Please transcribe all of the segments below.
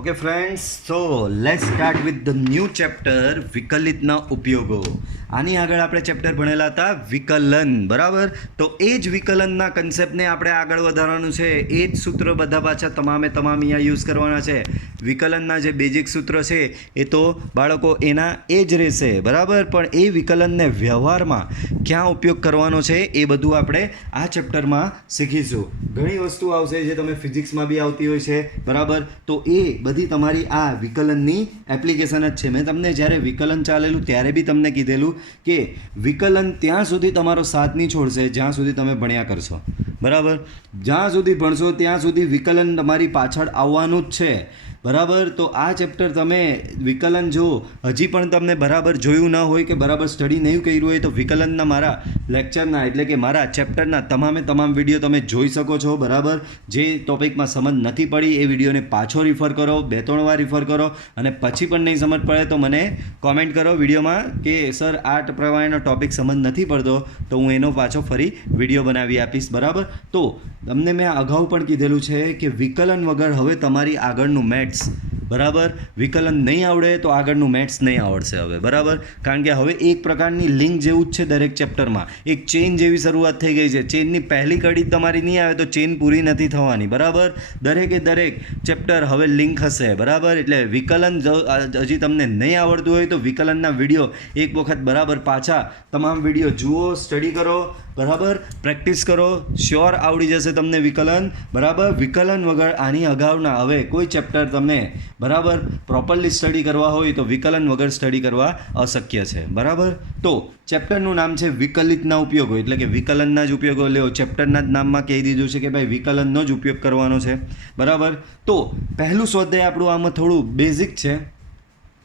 Okay friends, so let's start with the new chapter વિકલિતના ઉપયોગો. આની આગળ આપણે ચેપ્ટર ભણેલા હતા વિકલન, બરાબર? તો એ જ વિકલનના કન્સેપ્ટને આપણે આગળ વધારવાનું છે. એ જ સૂત્ર બધા પાછા તમામ અહીંયા યુઝ કરવાના છે. વિકલનના જે બેઝિક સૂત્ર છે એ તો બાળકો એના એ જ રહેશે, બરાબર? પણ એ વિકલનને વ્યવહારમાં ક્યાં ઉપયોગ કરવાનો છે એ બધું આપણે આ ચેપ્ટરમાં શીખીશું. ઘણી વસ્તુ આવશે જે તમે ફિઝિક્સમાં બી આવતી હોય છે, બરાબર? તો એ બધી તમારી આ વિકલનની એપ્લિકેશન જ છે. મેં તમને જ્યારે વિકલન ચાલેલું ત્યારે બી તમને કીધેલું કે વિકલન ત્યાં સુધી તમારો સાથ નહીં છોડશે જ્યાં સુધી તમે ભણ્યા કરશો, બરાબર? જ્યાં સુધી ભણશો ત્યાં સુધી વિકલન તમારી પાછળ આવવાનું જ છે, બરાબર? તો આ ચેપ્ટર તમે વિકલન જો હજી પણ તમને બરાબર જોયું ન હોય કે બરાબર સ્ટડી નહીં કર્યું હોય તો વિકલનના મારા લેક્ચરના એટલે કે મારા ચેપ્ટરના તમામ વિડીયો તમે જોઈ શકો છો, બરાબર? જે ટોપિકમાં સમજ નથી પડી એ વિડીયોને પાછો રિફર કરો, 2-3 વાર રિફર કરો, અને પછી પણ નહીં સમજ પડે તો મને કોમેન્ટ કરો વિડીયોમાં કે સર આ પ્રમાણેનો ટોપિક સમજ નથી પડતો, તો હું એનો પાછો ફરી વિડીયો બનાવી આપીશ, બરાબર? તો તમને મેં અગાઉ પણ કીધેલું છે કે વિકલન વગર હવે તમારી આગળનું મેથ્સ, બરાબર? વિકલન નહીં આવડે તો આગળનું મેથ્સ નહીં આવડશે હવે, બરાબર? કારણ કે હવે એક પ્રકારની લિંક જેવું જ છે દરેક ચેપ્ટરમાં. એક ચેઇન જેવી શરૂઆત થઈ ગઈ છે. ચેઇનની પહેલી કડી તમારી નહીં આવે તો ચેઇન પૂરી નથી થવાની, બરાબર? દરેક ચેપ્ટર હવે લિંક હશે, બરાબર? એટલે વિકલન હજી તમને નહીં આવડતું હોય તો વિકલનના વિડીયો એક વખત બરાબર પાછા તમામ વિડીયો જુઓ, સ્ટડી કરો, બરાબર? પ્રેક્ટિસ કરો, શ્યોર આવડી જશે તમને વિકલન, બરાબર? વિકલન વગર આની અગાઉના હવે કોઈ ચેપ્ટર તમને, બરાબર, પ્રોપરલી સ્ટડી કરવા હોય તો વિકલન વગર સ્ટડી કરવા અશક્ય છે, બરાબર? તો ચેપ્ટરનું નામ છે વિકલિતના ઉપયોગો, એટલે કે વિકલનના જ ઉપયોગો લેવો. ચેપ્ટરના જ નામમાં કહી દીધું છે કે ભાઈ વિકલનનો જ ઉપયોગ કરવાનો છે, બરાબર? તો પહેલું સ્વાધ્યાય આપણું આમાં થોડું બેઝિક છે.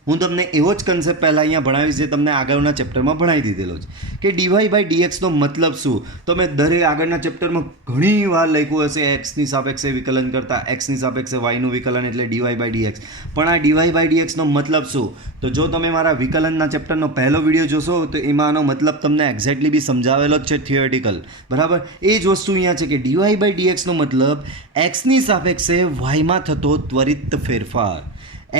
હું તમને એવો જ કન્સેપ્ટ પહેલાં અહીંયા ભણાવીશ જે તમને આગળના ચેપ્ટરમાં ભણાવી દીધેલો છે કે ડીવાય બાય ડીએક્સનો મતલબ શું. તમે દરેક આગળના ચેપ્ટરમાં ઘણી વાર લખ્યું હશે એક્સની સાપેક્ષે વિકલન કરતાં, એક્સની સાપેક્ષે વાયનું વિકલન એટલે ડીવાય બાય ડીએક્સ. પણ આ ડીવાય બાય ડીએક્સનો મતલબ શું? તો જો તમે મારા વિકલનના ચેપ્ટરનો પહેલો વિડીયો જોશો તો એમાં આનો મતલબ તમને એક્ઝેક્ટલી બી સમજાવેલો જ છે, થિયોરિટિકલ, બરાબર? એ જ વસ્તુ અહીંયા છે કે ડીવાય બાય ડીએક્સનો મતલબ એક્સની સાપેક્ષે વાયમાં થતો ત્વરિત ફેરફાર.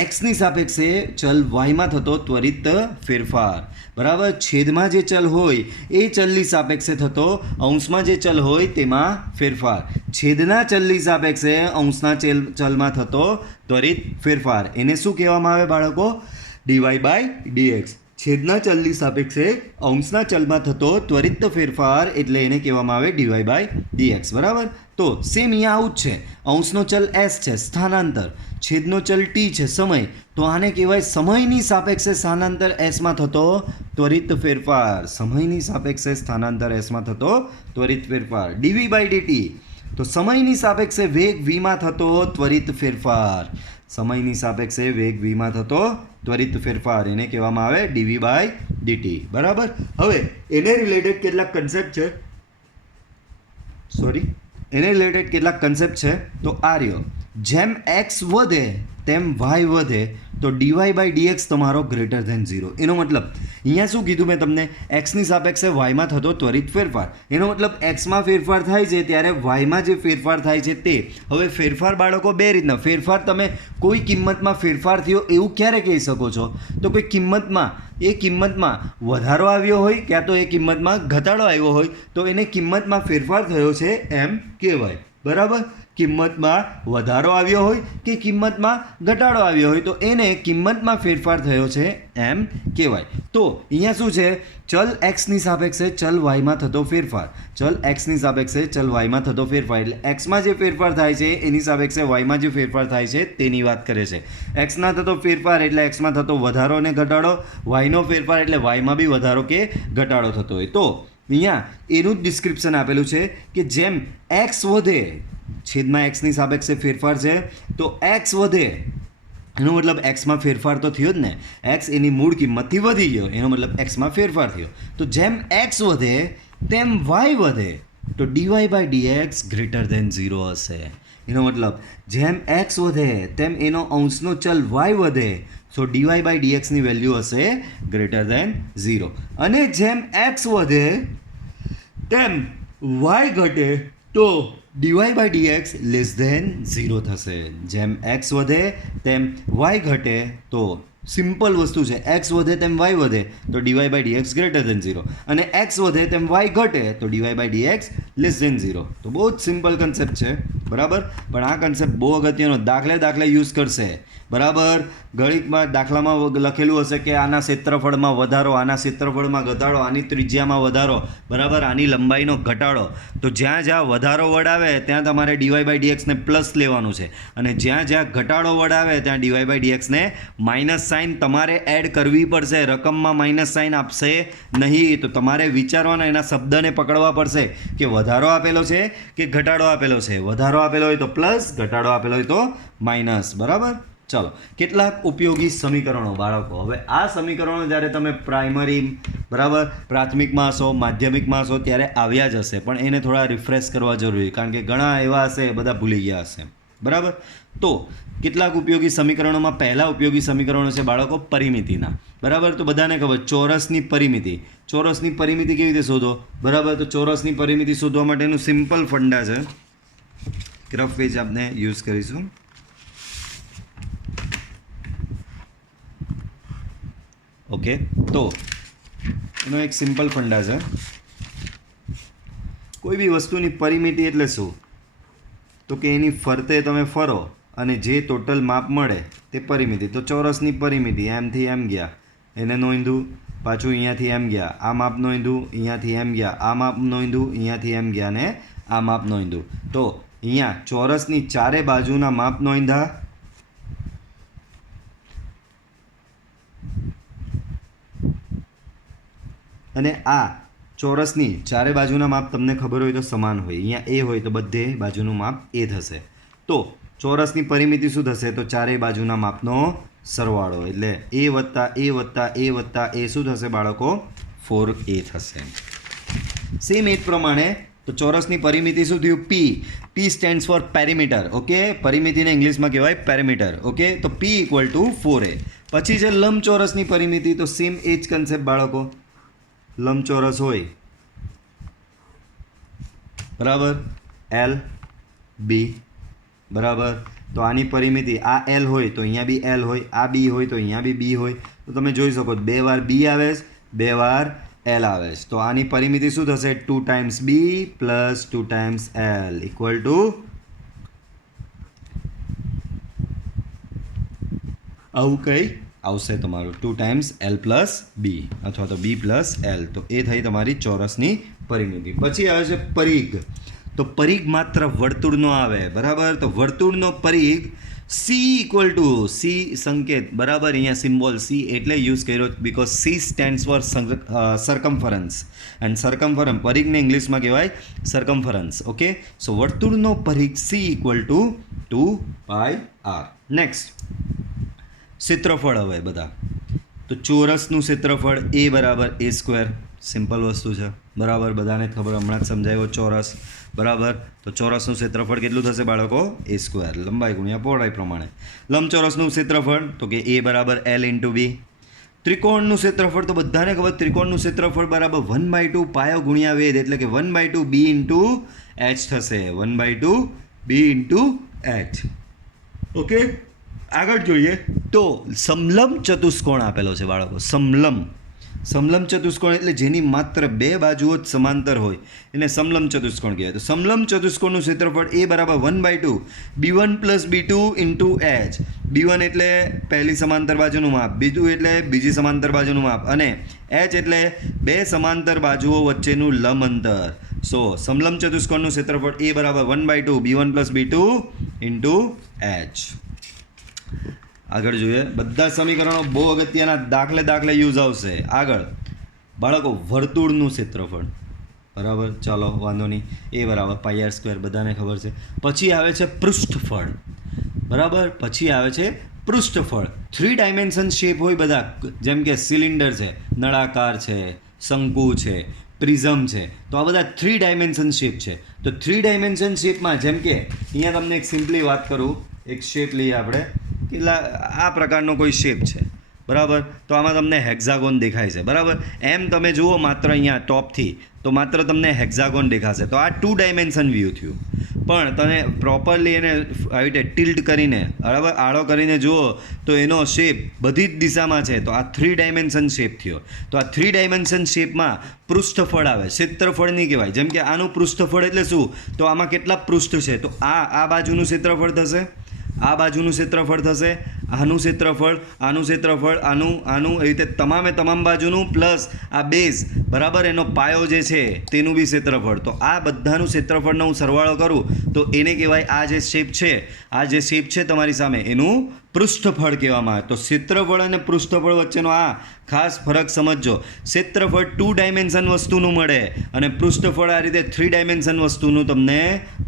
એક્સની સાપેક્ષે ચલ વાયમાં થતો ત્વરિત ફેરફાર, બરાબર? છેદમાં જે ચલ હોય એ ચલની સાપેક્ષે થતો અંશમાં જે ચલ હોય તેમાં ફેરફાર. છેદના ચલની સાપેક્ષે અંશના ચલમાં થતો ત્વરિત ફેરફાર, એને શું કહેવામાં આવે બાળકો? Dy by dx. છેદના ચલની સાપેક્ષે અંશના ચલમાં થતો ત્વરિત ફેરફાર એટલે એને કહેવામાં આવે ડીવાય બાય ડીએક્સ, બરાબર? તો સેમ અહીંયા આવું જ છે. અંશનો ચલ એસ છે, સ્થાનાંતર. છેદનો ચલ ટી છે, સમય. તો આને કહેવાય સમયની સાપેક્ષે સ્થાનાંતર એસમાં થતો ત્વરિત ફેરફાર. સમયની સાપેક્ષે સ્થાનાંતર એસમાં થતો ત્વરિત ફેરફાર. ડીવી બાય ડીટી, તો સમયની સાપેક્ષે વેગ વીમાં થતો ત્વરિત ફેરફાર. સમયની સાપેક્ષે વેગ વીમાં થતો ત્વરિત ફેરફાર, એને કહેવામાં આવે ડીવી બાય ડીટી, બરાબર? હવે એને રિલેટેડ કેટલાક કન્સેપ્ટ છે. તો આ રહ્યો, જેમ એક્સ વધે તેમ વાય વધે તો ડીવાય બાય ડીએક્સ તમારો ગ્રેટર ધેન 0. એનો મતલબ અહીંયા શું કીધું મેં તમને? એક્સની સાપેક્ષે વાયમાં થતો ત્વરિત ફેરફાર. એનો મતલબ એક્સમાં ફેરફાર થાય છે ત્યારે વાયમાં જે ફેરફાર થાય છે તે. હવે ફેરફાર બાળકો બે રીતના. ફેરફાર તમે કોઈ કિંમતમાં ફેરફાર થયો એવું ક્યારે કહી શકો છો? તો કોઈ કિંમતમાં વધારો આવ્યો હોય ક્યાં તો એ કિંમતમાં ઘટાડો આવ્યો હોય તો એને કિંમતમાં ફેરફાર થયો છે એમ કહેવાય, બરાબર? કિંમતમાં વધારો આવ્યો હોય કે કિંમતમાં ઘટાડો આવ્યો હોય તો એને કિંમતમાં ફેરફાર થયો છે એમ કહેવાય. તો અહીંયા શું છે? ચલ એક્સની સાપેક્ષે ચલ વાયમાં થતો ફેરફાર. ચલ એક્સની સાપેક્ષે ચલ વાયમાં થતો ફેરફાર એટલે એક્સમાં જે ફેરફાર થાય છે એની સાપેક્ષે વાયમાં જે ફેરફાર થાય છે તેની વાત કરે છે. એક્સના થતો ફેરફાર એટલે એક્સમાં થતો વધારો અને ઘટાડો, વાયનો ફેરફાર એટલે વાયમાં બી વધારો કે ઘટાડો થતો હોય. તો અહીંયા એનું જ ડિસ્ક્રિપ્શન આપેલું છે કે જેમ એક્સ વધે, છેદમાં એક્સની સાપેક્ષે ફેરફાર છે તો એક્સ વધે એનો મતલબ એક્સમાં ફેરફાર તો થયો જ ને. એક્સ એની મૂળ કિંમતથી વધી ગયો, એનો મતલબ એક્સમાં ફેરફાર થયો. તો જેમ એક્સ વધે તેમ વાય વધે તો dy by dx greater than 0 હશે. એનો મતલબ જેમ એક્સ વધે તેમ એનો અંશનો ચલ વાય વધે તો ડીવાય બાય ડીએક્સની વેલ્યુ હશે ગ્રેટર ધેન 0. અને જેમ એક્સ વધે તેમ વાય ઘટે તો dy by dx less than 0 થશે. જેમ એક્સ વધે તેમ વાય ઘટે તો સિમ્પલ વસ્તુ છે, એક્સ વધે તેમ વાય વધે તો dy by dx greater than 0 અને એક્સ વધે તેમ વાય ઘટે તો dy by dx less than 0. તો બહુ જ સિમ્પલ કન્સેપ્ટ છે, બરાબર. પણ આ કન્સેપ્ટ બહુ અગત્યનો, દાખલે યુઝ કરશે, બરાબર. ગણિતમાં દાખલામાં લખેલું હશે કે આના ક્ષેત્રફળમાં વધારો, આના ક્ષેત્રફળમાં ઘટાડો, આની ત્રિજ્યામાં વધારો, બરાબર, આની લંબાઈનો ઘટાડો. તો જ્યાં જ્યાં વધારો વડાવે ત્યાં તમારે ડીવાય બાય ડીએક્સને પ્લસ લેવાનું છે અને જ્યાં જ્યાં ઘટાડો વડાવે ત્યાં ડીવાય બાય ડીએક્સને માઇનસ સાઇન તમારે એડ કરવી પડશે. રકમમાં માઇનસ સાઇન આપશે નહીં. તો તમારે વિચારવાના, એના શબ્દને પકડવા પડશે કે વધારો આપેલો છે કે ઘટાડો આપેલો છે. વધારો આપેલો હોય તો પ્લસ, ઘટાડો આપેલો હોય તો માઇનસ, બરાબર. ચાલો, કેટલાક ઉપયોગી સમીકરણો બાળકો. હવે આ સમીકરણો જ્યારે તમે પ્રાઇમરી, બરાબર, પ્રાથમિકમાં હશો, માધ્યમિકમાં હશો ત્યારે આવ્યા જ હશે, પણ એને થોડા રિફ્રેશ કરવા જરૂરી, કારણ કે ઘણા એવા હશે બધા ભૂલી ગયા હશે, બરાબર. તો કેટલાક ઉપયોગી સમીકરણોમાં પહેલા ઉપયોગી સમીકરણો છે બાળકો પરિમિતિના, બરાબર. તો બધાને ખબર ચોરસની પરિમિતિ. ચોરસની પરિમિતિ કેવી રીતે શોધો, બરાબર. તો ચોરસની પરિમિતિ શોધવા માટેનું સિમ્પલ ફંડા છે, રફ પેજ આપણે યુઝ કરીશું. ઓકે, તો એનો એક સિમ્પલ ફંડા છે. કોઈ બી વસ્તુની પરિમિતિ એટલે શું, તો કે એની ફરતે તમે ફરો અને જે ટોટલ માપ મળે તે પરિમિતિ. તો ચોરસની પરિમિતિ એમથી એમ ગયા, એને નોંધ્યું, પાછું અહીંયાથી એમ ગયા, આ માપ નોંધ્યું, અહીંયાથી એમ ગયા, આ માપ નોંધ્યું, અહીંયાથી એમ ગયા ને આ માપ નોંધ્યું. તો અહીંયા ચોરસની ચારે બાજુના માપ નોંધ્યા, અને આ ચોરસની ચારે બાજુના માપ તમને ખબર હોય તો સમાન હોય. અહીંયા એ હોય તો બધે બાજુનું માપ એ થશે. તો ચોરસની પરિમિતિ શું થશે, તો ચારેય બાજુના માપનો સરવાળો, એટલે એ વત્તા એ વત્તા એ વત્તા એ શું થશે બાળકો, 4a થશે. સેમ એ જ પ્રમાણે તો ચોરસની પરિમિતિ શું થયું, p stands for perimeter. Okay, પરિમિતિને ઇંગ્લિશમાં કહેવાય પેરીમીટર. ઓકે, તો p ઇક્વલ ટુ 4a. પછી છે લંબચોરસની પરિમિતિ. તો સેમ એ જ કન્સેપ્ટ બાળકો, લંબચોરસ હોય, બરાબર, એલ બી, બરાબર. તો આની પરિમિતિ આ એલ હોય તો અહીંયા બી એલ હોય, આ બી હોય તો અહીંયા બી બી હોય. તો તમે જોઈ શકો 2 વાર બી આવે છે, 2 વાર એલ આવે છે. તો આની પરિમિતિ શું થશે, 2 times B plus 2 times L equal to, આવું કંઈ આવશે તમારું 2 ટાઈમ્સ એલ પ્લસ બી અથવા તો બી પ્લસ એલ. તો એ થઈ તમારી ચોરસની પરિમિતિ. પછી આવે છે પરિઘ. તો પરિઘ માત્ર વર્તુળનો આવે, બરાબર. તો વર્તુળનો પરિઘ સી ઇક્વલ ટુ, સી સંકેત, બરાબર, અહીંયા સિમ્બોલ સી એટલે યુઝ કર્યો because C stands for circumference and circumference, પરિઘને ઇંગ્લિશમાં કહેવાય સરકમફરન્સ. ઓકે, સો વર્તુળનો પરિઘ C equal to 2πr. Next ક્ષેત્રફળ. હવે બધા તો ચોરસનું ક્ષેત્રફળ એ બરાબર એ સ્ક્વેર, સિમ્પલ વસ્તુ છે, બરાબર, બધાને ખબર, હમણાં જ સમજાવ્યો ચોરસ, બરાબર. તો ચોરસનું ક્ષેત્રફળ કેટલું થશે બાળકો, એ સ્ક્વેર, લંબાઈ ગુણ્યા પહોળાઈ પ્રમાણે. લંબચોરસનું ક્ષેત્રફળ તો કે એ બરાબર એલ ઇન્ટુ બી. ત્રિકોણનું ક્ષેત્રફળ તો બધાને ખબર, ત્રિકોણનું ક્ષેત્રફળ બરાબર 1/2 પાયો ગુણ્યા વેધ, એટલે કે 1/2 બી ઇન્ટુ એચ થશે, 1/2 બી ઇન્ટુ એચ. ઓકે, આગળ જોઈએ તો સમલંબ ચતુષ્કોણ આપેલો છે બાળકો. સમલંબ ચતુષ્કોણ એટલે જેની માત્ર 2 બાજુઓ જ સમાંતર હોય એને સમલંબ ચતુષ્કોણ કહેવાય. તો સમલંબ ચતુષ્કોણનું ક્ષેત્રફળ એ બરાબર 1/2 b1 plus b2 into H. b1 એટલે પહેલી સમાંતર બાજુનું માપ, બીજું એટલે બીજી સમાંતર બાજુનું માપ, અને એચ એટલે 2 સમાંતર બાજુઓ વચ્ચેનું લંબ અંતર. સો સમલંબ ચતુષ્કોણનું ક્ષેત્રફળ એ બરાબર 1/2 b1 plus b2 into H. આગળ જોઈએ, બધા સમીકરણો બહુ અગત્યના, દાખલે યુઝ આવશે. આગળ બાળકો વર્તુળનું ક્ષેત્રફળ, બરાબર, ચાલો વાંધો નહીં, એ બરાબર πr², બધાને ખબર છે. પછી આવે છે પૃષ્ઠફળ, બરાબર. પછી આવે છે પૃષ્ઠફળ. 3 ડાયમેન્શન શેપ હોય બધા, જેમ કે સિલિન્ડર છે, નળાકાર છે, શંકુ છે, પ્રિઝમ છે. તો આ બધા 3 ડાયમેન્શન શેપ છે. તો 3 ડાયમેન્શન શેપમાં જેમ કે અહીંયા તમને એક સિમ્પલી વાત કરું, એક શેપ લઈએ આપણે, કે આ પ્રકારનો કોઈ શેપ છે, બરાબર. તો આમાં તમને હેક્ઝાગોન દેખાય છે, બરાબર. એમ તમે જુઓ માત્ર અહીંયા ટોપથી તો માત્ર તમને હેક્ઝાગોન દેખાશે. તો આ 2 ડાયમેન્શન વ્યૂ થયું. પણ તમે પ્રોપરલી એને આવી રીતે ટિલ્ટ કરીને બરાબર આડો કરીને જુઓ તો એનો શેપ બધી જ દિશામાં છે. તો આ 3 ડાયમેન્શન શેપ થયો. તો આ 3 ડાયમેન્શન શેપમાં પૃષ્ઠફળ આવે, ક્ષેત્રફળ નહીં કહેવાય. જેમ કે આનું પૃષ્ઠફળ એટલે શું? તો આમાં કેટલા પૃષ્ઠ છે? તો આ બાજુનું ક્ષેત્રફળ થશે, આ બાજુનું ક્ષેત્રફળ થશે, આનું ક્ષેત્રફળ, આનું ક્ષેત્રફળ, આનું એવી રીતે તમામ બાજુનું પ્લસ આ બેઝ બરાબર એનો પાયો જે છે તેનું બી ક્ષેત્રફળ. તો આ બધાનું ક્ષેત્રફળનો હું સરવાળો કરું તો એને કહેવાય આ જે શેપ છે તમારી સામે એનું પૃષ્ઠફળ કહેવામાં આવે. તો ક્ષેત્રફળ અને પૃષ્ઠફળ વચ્ચેનો આ ખાસ ફરક સમજજો. ક્ષેત્રફળ 2 ડાયમેન્શન વસ્તુનું મળે અને પૃષ્ઠફળ આ રીતે 3 ડાયમેન્શન વસ્તુનું તમને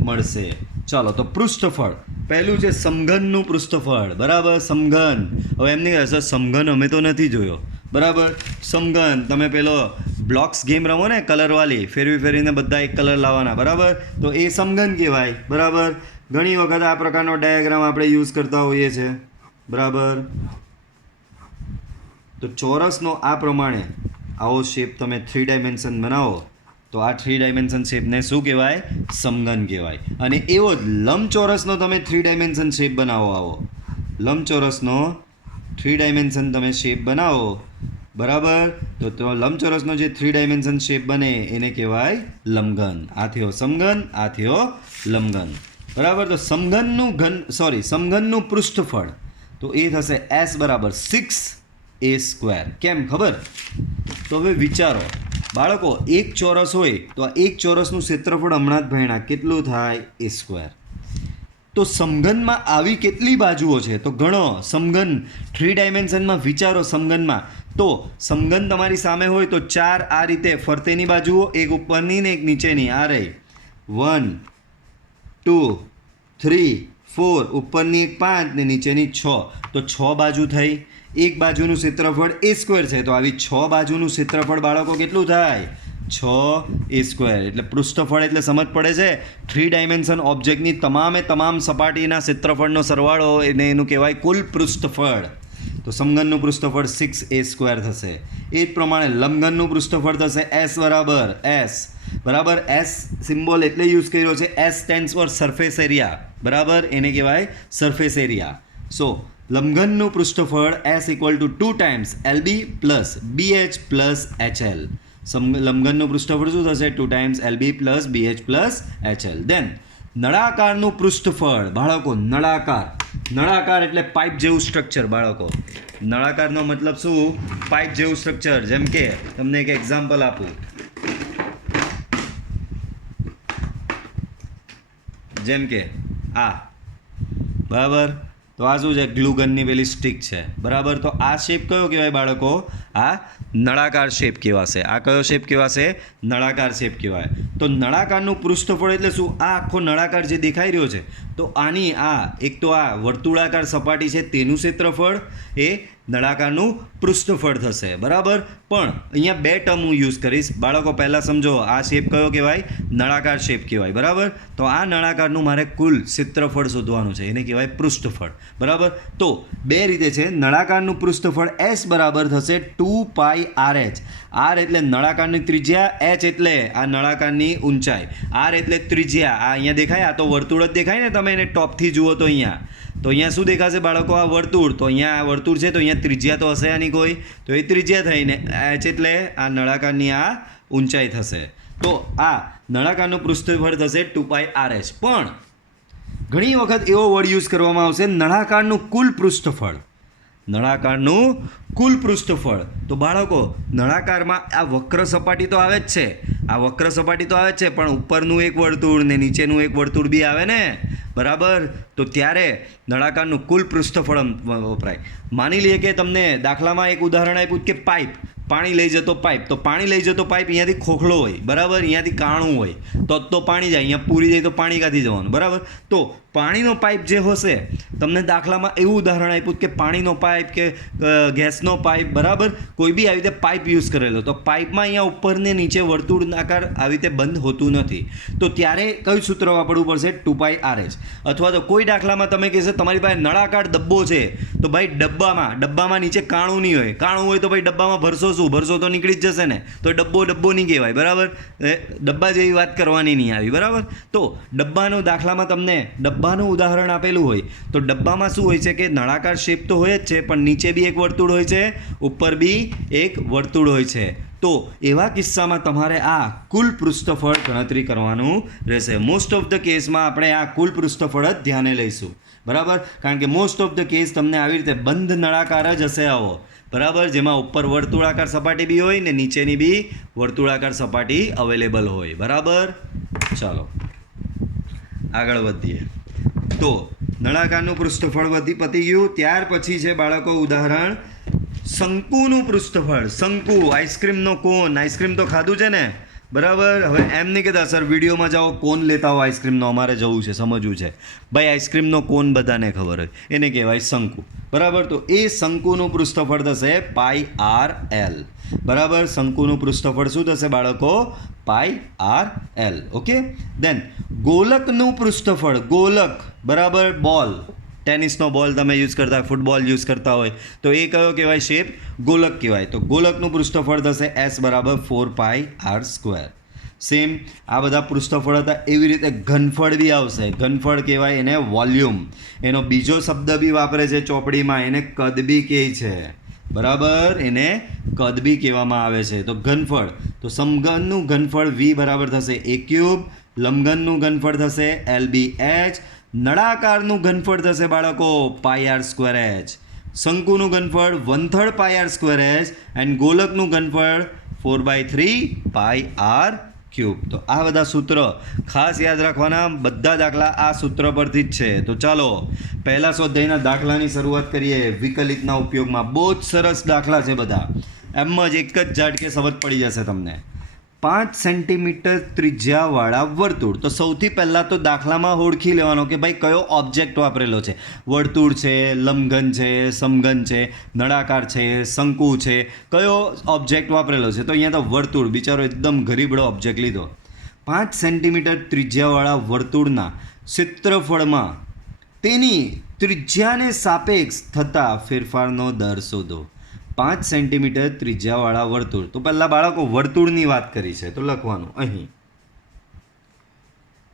મળશે. ચાલો, તો પૃષ્ઠફળ પહેલું છે સમઘનનું પૃષ્ઠફળ. બરાબર, સમઘન. હવે એમ નહીં કહેશો સમઘન અમે તો નથી જોયો. બરાબર, સમઘન તમે પેલો બ્લોક્સ ગેમ રમો ને કલરવાળી, ફેરવીને બધા એક કલર લાવવાના. બરાબર, તો એ સમઘન કહેવાય. બરાબર, ઘણી વખત આ પ્રકારનો ડાયાગ્રામ આપણે યુઝ કરતા હોઈએ છીએ. બરાબર, તો ચોરસનો આ પ્રમાણે આવો શેપ તમે 3 ડાયમેન્શન બનાવો તો આ 3 ડાયમેન્શન શેપને શું કહેવાય? સમઘન કહેવાય. અને એવો જ લંબચોરસનો તમે 3 ડાયમેન્શન શેપ બનાવો, આવો લંબચોરસનો 3 ડાયમેન્શન તમે શેપ બનાવો. બરાબર, તો લંબચોરસનો જે 3 ડાયમેન્શન શેપ બને એને કહેવાય લંબઘન. આ થયો સમઘન, આ થયો લંબઘન. બરાબર, તો સમઘનનું પૃષ્ઠફળ તો એ થશે S બરાબર 6a². કેમ ખબર? તો હવે વિચારો બાળકો, એક ચોરસ હોય તો આ એક ચોરસનું ક્ષેત્રફળ હમણાં જ ભણ્યા કેટલું થાય? a². તો સમઘનમાં આવી કેટલી બાજુઓ છે? તો ગણો. સમઘન 3 ડાયમેન્શનમાં વિચારો. સમઘનમાં તો સમઘન તમારી સામે હોય તો 4 આ રીતે ફરતેની બાજુઓ, એક ઉપરની ને એક નીચેની. આ રહી 1 2 3 4, ઉપરની 5 ને નીચેની 6. તો 6 બાજુ થઈ. એક બાજુનું ક્ષેત્રફળ a² છે તો આવી 6 બાજુનું ક્ષેત્રફળ બાળકો કેટલું થાય? 6a². એટલે પૃષ્ઠફળ એટલે સમજ પડે છે. 3 ડાયમેન્શન ઓબ્જેક્ટની તમામ સપાટીના ક્ષેત્રફળનો સરવાળો એને એનું કહેવાય કુલ પૃષ્ઠફળ. તો સમઘનનું પૃષ્ઠફળ 6a² થશે. એ જ પ્રમાણે લંબઘનનું પૃષ્ઠફળ થશે S બરાબર S. બરાબર, S સિમ્બોલ એટલે યુઝ કર્યો છે. S stands for surface area. બરાબર, એને કહેવાય સરફેસ એરિયા. સો લંબઘનનું પૃષ્ઠફળ S = 2 times LB plus BH plus HL. લંબઘનનું પૃષ્ઠફળ શું થશે? 2 times LB plus BH plus HL. દેન નળાકારનું પૃષ્ઠફળ બાળકો, નળાકાર એટલે પાઇપ જેવું સ્ટ્રક્ચર. બાળકો, નળાકારનો મતલબ શું? પાઇપ જેવું સ્ટ્રક્ચર. જેમ કે તમને એક એક્ઝામ્પલ આપું. જેમ કે આ. બરાબર, તો આ શું છે? ગ્લુગનની પેલી સ્ટિક છે. બરાબર, તો આ શેપ કયો કહેવાય બાળકો? આ નળાકાર શેપ કહેવાશે. આ કયો શેપ કહેવાશે? નળાકાર શેપ કહેવાય. તો નળાકારનું પૃષ્ઠફળ એટલે શું? આ આખો નળાકાર જે દેખાઈ રહ્યો છે તો આની એક તો આ વર્તુળાકાર સપાટી છે તેનું ક્ષેત્રફળ એ નળાકારનું પૃષ્ઠફળ થશે. બરાબર, પણ અહીંયા 2 ટર્મ હું યુઝ કરીશ. બાળકો પહેલાં સમજો, આ શેપ કયો કહેવાય? નળાકાર શેપ કહેવાય. બરાબર, તો આ નળાકારનું મારે કુલ ક્ષેત્રફળ શોધવાનું છે, એને કહેવાય પૃષ્ઠફળ. બરાબર, તો 2 રીતે છે. નળાકારનું પૃષ્ઠફળ S બરાબર થશે 2πRh. R એટલે નળાકારની ત્રિજ્યા, H એટલે આ નળાકારની ઊંચાઈ, R એટલે ત્રિજ્યા. આ અહીંયા દેખાય, આ તો વર્તુળ જ દેખાય ને, તમે એને ટોપથી જુઓ તો અહીંયા શું દેખાશે બાળકો? આ વર્તુળ. તો અહીંયા આ વર્તુળ છે તો અહીંયા ત્રિજ્યા તો હશે આની કોઈ, તો એ ત્રિજ્યા થઈને H એટલે આ નળાકારની આ ઊંચાઈ થશે. તો આ નળાકારનું પૃષ્ઠફળ થશે 2πRh. પણ ઘણી વખત એવો વર્ડ યુઝ કરવામાં આવશે નળાકારનું કુલ પૃષ્ઠફળ. નળાકારનું કુલ પૃષ્ઠફળ. તો બાળકો, નળાકારમાં આ વક્ર સપાટી તો આવે જ છે, પણ ઉપરનું એક વર્તુળ ને નીચેનું એક વર્તુળ બી આવે ને. બરાબર, તો ત્યારે નળાકારનું કુલ પૃષ્ઠફળ વપરાય. માની લઈએ કે તમને દાખલામાં એક ઉદાહરણ આપ્યું કે પાઇપ, પાણી લઈ જતો પાઇપ. તો પાણી લઈ જતો પાઇપ અહીંયાથી ખોખલો હોય. બરાબર, અહીંયાથી કાણું હોય તો પાણી જાય, અહીંયા પૂરી જાય તો પાણી ક્યાંથી જવાનું? બરાબર, તો પાણીનો પાઇપ જે હશે, તમને દાખલામાં એવું ઉદાહરણ આપ્યું કે પાણીનો પાઇપ કે ગેસનો પાઇપ, બરાબર, કોઈ બી આવી રીતે પાઇપ યુઝ કરેલો, તો પાઇપમાં અહીંયા ઉપર ને નીચે વર્તુળાકાર આવી રીતે બંધ હોતું નથી, તો ત્યારે કયું સૂત્ર વાપરવું પડશે? 2πRh. અથવા તો કોઈ દાખલામાં તમે કહેશે તમારી પાસે નળાકાર ડબ્બો છે, તો ભાઈ ડબ્બામાં નીચે કાણું નહીં હોય, કાણું હોય તો ભાઈ ડબ્બામાં ભરશો શું? ભરશો તો નીકળી જ જશે ને, તો ડબ્બો નહીં કહેવાય, બરાબર, ડબ્બા જેવી વાત કરવાની નહીં આવી, બરાબર. તો ડબ્બાનો દાખલામાં તમને ડબ્બાનું ઉદાહરણ આપેલું હોય, તો ડબ્બામાં શું હોય છે કે નળાકાર શેપ તો હોય જ છે, પણ નીચે બી એક વર્તુળ હોય છે, ઉપર બી એક વર્તુળ હોય છે. તો એવા કિસ્સામાં તમારે આ કુલ પૃષ્ઠફળ ગણતરી કરવાનું રહેશે. મોસ્ટ ઓફ ધ કેસમાં આપણે આ કુલ પૃષ્ઠફળ જ ધ્યાને લઈશું, બરાબર, કારણ કે મોસ્ટ ઓફ ધ કેસ તમને આવી રીતે બંધ નળાકાર જ હશે આવો, બરાબર, જેમાં ઉપર વર્તુળાકાર સપાટી બી હોય ને નીચેની બી વર્તુળાકાર સપાટી અવેલેબલ હોય, બરાબર. ચાલો આગળ વધીએ. તો નળાકારનું પૃષ્ઠફળ પતી ગયું. ત્યાર પછી છે બાળકો ઉદાહરણ શંકુનું પૃષ્ઠફળ. શંકુ, આઈસ્ક્રીમનો કોન. આઈસ્ક્રીમ તો ખાધું છે ને, બરાબર. હવે એમ નહીં કહેતા સર વિડીયોમાં જાઓ કોન લેતા હો આઈસ્ક્રીમનો, અમારે જવું છે, સમજવું છે. ભાઈ આઈસ્ક્રીમનો કોન બધાને ખબર હોય, એને કહેવાય શંકુ, બરાબર. તો એ શંકુનું પૃષ્ઠફળ થશે πRL, બરાબર. શંકુનું પૃષ્ઠફળ શું થશે બાળકો? πRL. ઓકે. દેન ગોલકનું પૃષ્ઠફળ. ગોલક, બરાબર, બોલ, ટેનિસનો બોલ તમે યુઝ કરતા હોય, ફૂટબોલ યુઝ કરતા હોય, તો એ કયો કહેવાય શેપ? ગોલક કહેવાય. તો ગોલકનું પૃષ્ઠફળ થશે S બરાબર 4πr². સેમ આ બધા પૃષ્ઠફળ હતા. એવી રીતે ઘનફળ બી આવશે. ઘનફળ કહેવાય એને વોલ્યુમ. એનો બીજો શબ્દ બી વાપરે છે ચોપડીમાં, એને કદ બી કહે છે, બરાબર, એને કદ બી કહેવામાં આવે છે. તો ઘનફળ, તો સમઘનનું ઘનફળ V બરાબર થશે A³, લંબઘનનું ઘનફળ થશે LBH, નળાકારનું ઘનફળ થશે બાળકો πr²h, શંકુનું ઘનફળ 1/3 πr²h એન્ડ ગોલકનું ઘનફળ 4/3 πr³. તો આ બધા સૂત્ર ખાસ યાદ રાખવાના. બધા દાખલા આ સૂત્ર પરથી જ છે. તો ચાલો પહેલા સ્વાધ્યાયના દાખલાની શરૂઆત કરીએ. વિકલિતના ઉપયોગમાં બહુ જ સરસ દાખલા છે બધા, એમ જ એક જ ઝાટકે સમજ પડી જશે તમને. 5 સેન્ટીમીટર ત્રિજ્યાવાળા વર્તુળ. તો સૌથી પહેલાં તો દાખલામાં ઓળખી લેવાનો કે ભાઈ કયો ઓબ્જેક્ટ વાપરેલો છે. વર્તુળ છે, લંબઘન છે, સમઘન છે, નળાકાર છે, શંકુ છે, કયો ઓબ્જેક્ટ વાપરેલો છે? તો અહીંયા તો વર્તુળ, બિચારો એકદમ ગરીબડો ઓબ્જેક્ટ લીધો. 5 સેન્ટીમીટર ત્રિજ્યાવાળા વર્તુળના ક્ષેત્રફળમાં તેની ત્રિજ્યાને સાપેક્ષ થતા ફેરફારનો દર શોધો. 5 સેન્ટીમીટર ત્રિજ્યાવાળા વર્તુળ. તો પહેલાં બાળકો વર્તુળની વાત કરી છે, તો લખવાનું અહીં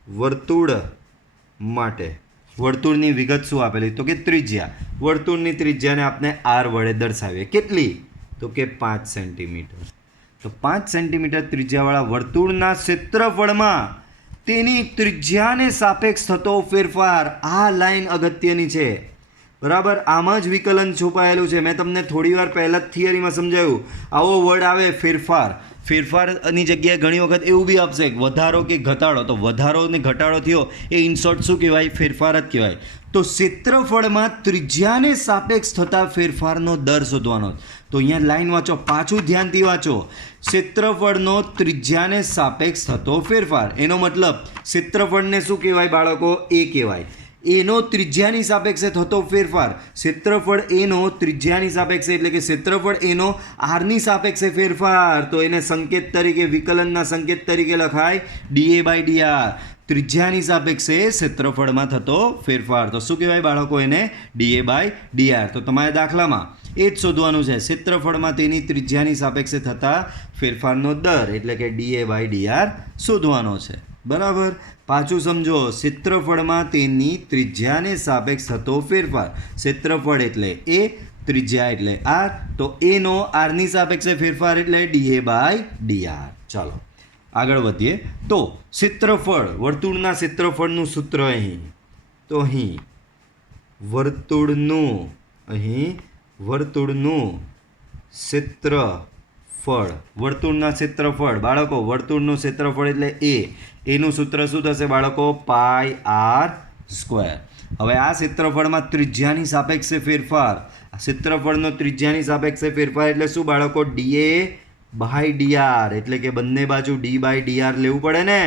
વર્તુળ માટે વર્તુળની વિગત શું આપેલી? તો કે ત્રિજ્યા. વર્તુળની ત્રિજ્યાને આપણે R વડે દર્શાવીએ. કેટલી? તો કે 5 સેન્ટીમીટર. તો 5 સેન્ટીમીટર ત્રિજ્યાવાળા વર્તુળના ક્ષેત્રફળમાં તેની ત્રિજ્યાને સાપેક્ષ થતો ફેરફાર. આ લાઈન અગત્યની છે, બરાબર. આમાં જ વિકલન છુપાયેલું છે. મેં તમને થોડી વાર પહેલાં જ થિયરીમાં સમજાવ્યું. આવો વર્ડ આવે ફેરફાર. ફેરફારની જગ્યાએ ઘણી વખત એવું બી આપશે વધારો કે ઘટાડો. તો વધારો ને ઘટાડો થયો એ ઇન શોર્ટ શું કહેવાય? ફેરફાર જ કહેવાય. તો ક્ષેત્રફળમાં ત્રિજ્યાને સાપેક્ષ થતા ફેરફારનો દર શોધવાનો. તો અહીંયા લાઈન વાંચો, પાછું ધ્યાનથી વાંચો. ક્ષેત્રફળનો ત્રિજ્યાને સાપેક્ષ થતો ફેરફાર, એનો મતલબ ક્ષેત્રફળને શું કહેવાય બાળકો? એ કહેવાય. એનો ત્રિજ્યાની સાપેક્ષે થતો ફેરફાર, ક્ષેત્રફળ એનો ત્રિજ્યાની સાપેક્ષે, એટલે કે ક્ષેત્રફળ એનો આરની સાપેક્ષે ફેરફાર. તો એને સંકેત તરીકે, વિકલનના સંકેત તરીકે લખાય dA/dr. ત્રિજ્યાની સાપેક્ષે ક્ષેત્રફળમાં થતો ફેરફાર, તો શું કહેવાય બાળકો? એને dA/dr. તો તમારે દાખલામાં એ જ શોધવાનું છે. ક્ષેત્રફળમાં તેની ત્રિજ્યાની સાપેક્ષે થતા ફેરફારનો દર, એટલે કે dA/dr શોધવાનો છે, બરાબર. પાછું સમજો, ક્ષેત્રફળમાં તેની ત્રિજ્યાને સાપેક્ષ થતો ફેરફાર. ક્ષેત્રફળ એટલે એ, ત્રિજ્યા એટલે r, તો એનો આરની સાપેક્ષે ફેરફાર એટલે dA/dr. ચાલો આગળ વધીએ. તો ક્ષેત્રફળ, વર્તુળના ક્ષેત્રફળનું સૂત્ર અહીં. તો અહીં વર્તુળનું ક્ષેત્રફળ, વર્તુળના ક્ષેત્રફળ બાળકો, વર્તુળનું ક્ષેત્રફળ એટલે એ, એનું સૂત્ર શું થશે બાળકો? πr². હવે આ ક્ષેત્રફળમાં ત્રિજ્યાની સાપેક્ષે ફેરફાર, ક્ષેત્રફળનો ત્રિજ્યાની સાપેક્ષે ફેરફાર એટલે શું બાળકો? dA બાય ડીઆર, એટલે કે બંને બાજુ ડી બાય ડીઆર લેવું પડે ને.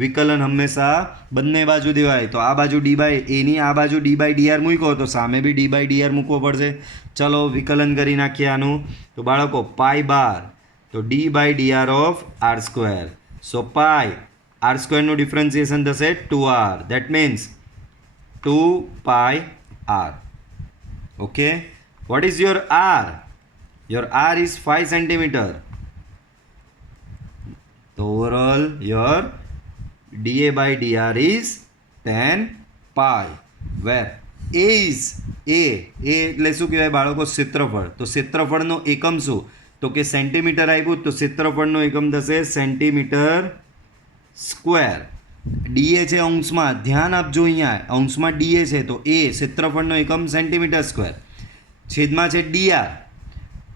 વિકલન હંમેશા બંને બાજુ દેવાય. તો આ બાજુ ડી બાય એની આ બાજુ ડી બાય ડીઆર મૂક્યો તો સામે બી ડી બાય ડીઆર મૂકવો પડશે. ચલો વિકલન કરી નાખીએ આનું. તો બાળકો પાઈ બાર, તો d by dr of r square. So pi r સ્ક્વેરનું ડિફરન્સિએશન થશે 2r. That means 2 pi r. Okay, what is your r? Your r is 5 centimetre. તો overall your dA by dr is 10 pi, where a is a એટલે શું કહેવાય બાળકો? ક્ષેત્રફળ. તો ક્ષેત્રફળનો એકમ શું? તો કે સેન્ટીમીટર આપ્યું, તો ક્ષેત્રફળનો એકમ થશે સેન્ટીમીટર સ્ક્વેર. ડીએ છે અંશમાં, ધ્યાન આપજો અહીંયા અંશમાં ડીએ છે, તો એ ક્ષેત્રફળનો એકમ સેન્ટીમીટર સ્ક્વેર. છેદમાં છે ડીઆર,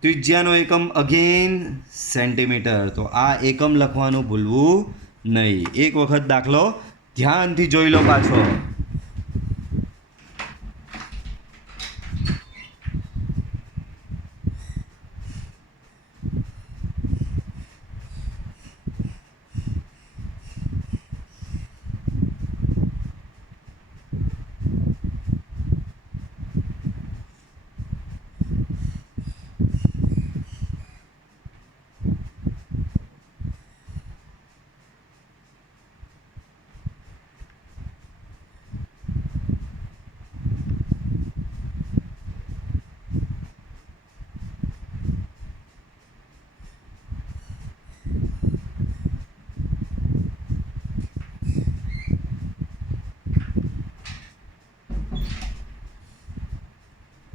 ત્રિજ્યાનો એકમ અગેન સેન્ટીમીટર. તો આ એકમ લખવાનું ભૂલવું નહીં. એક વખત દાખલો ધ્યાનથી જોઈ લો પાછો.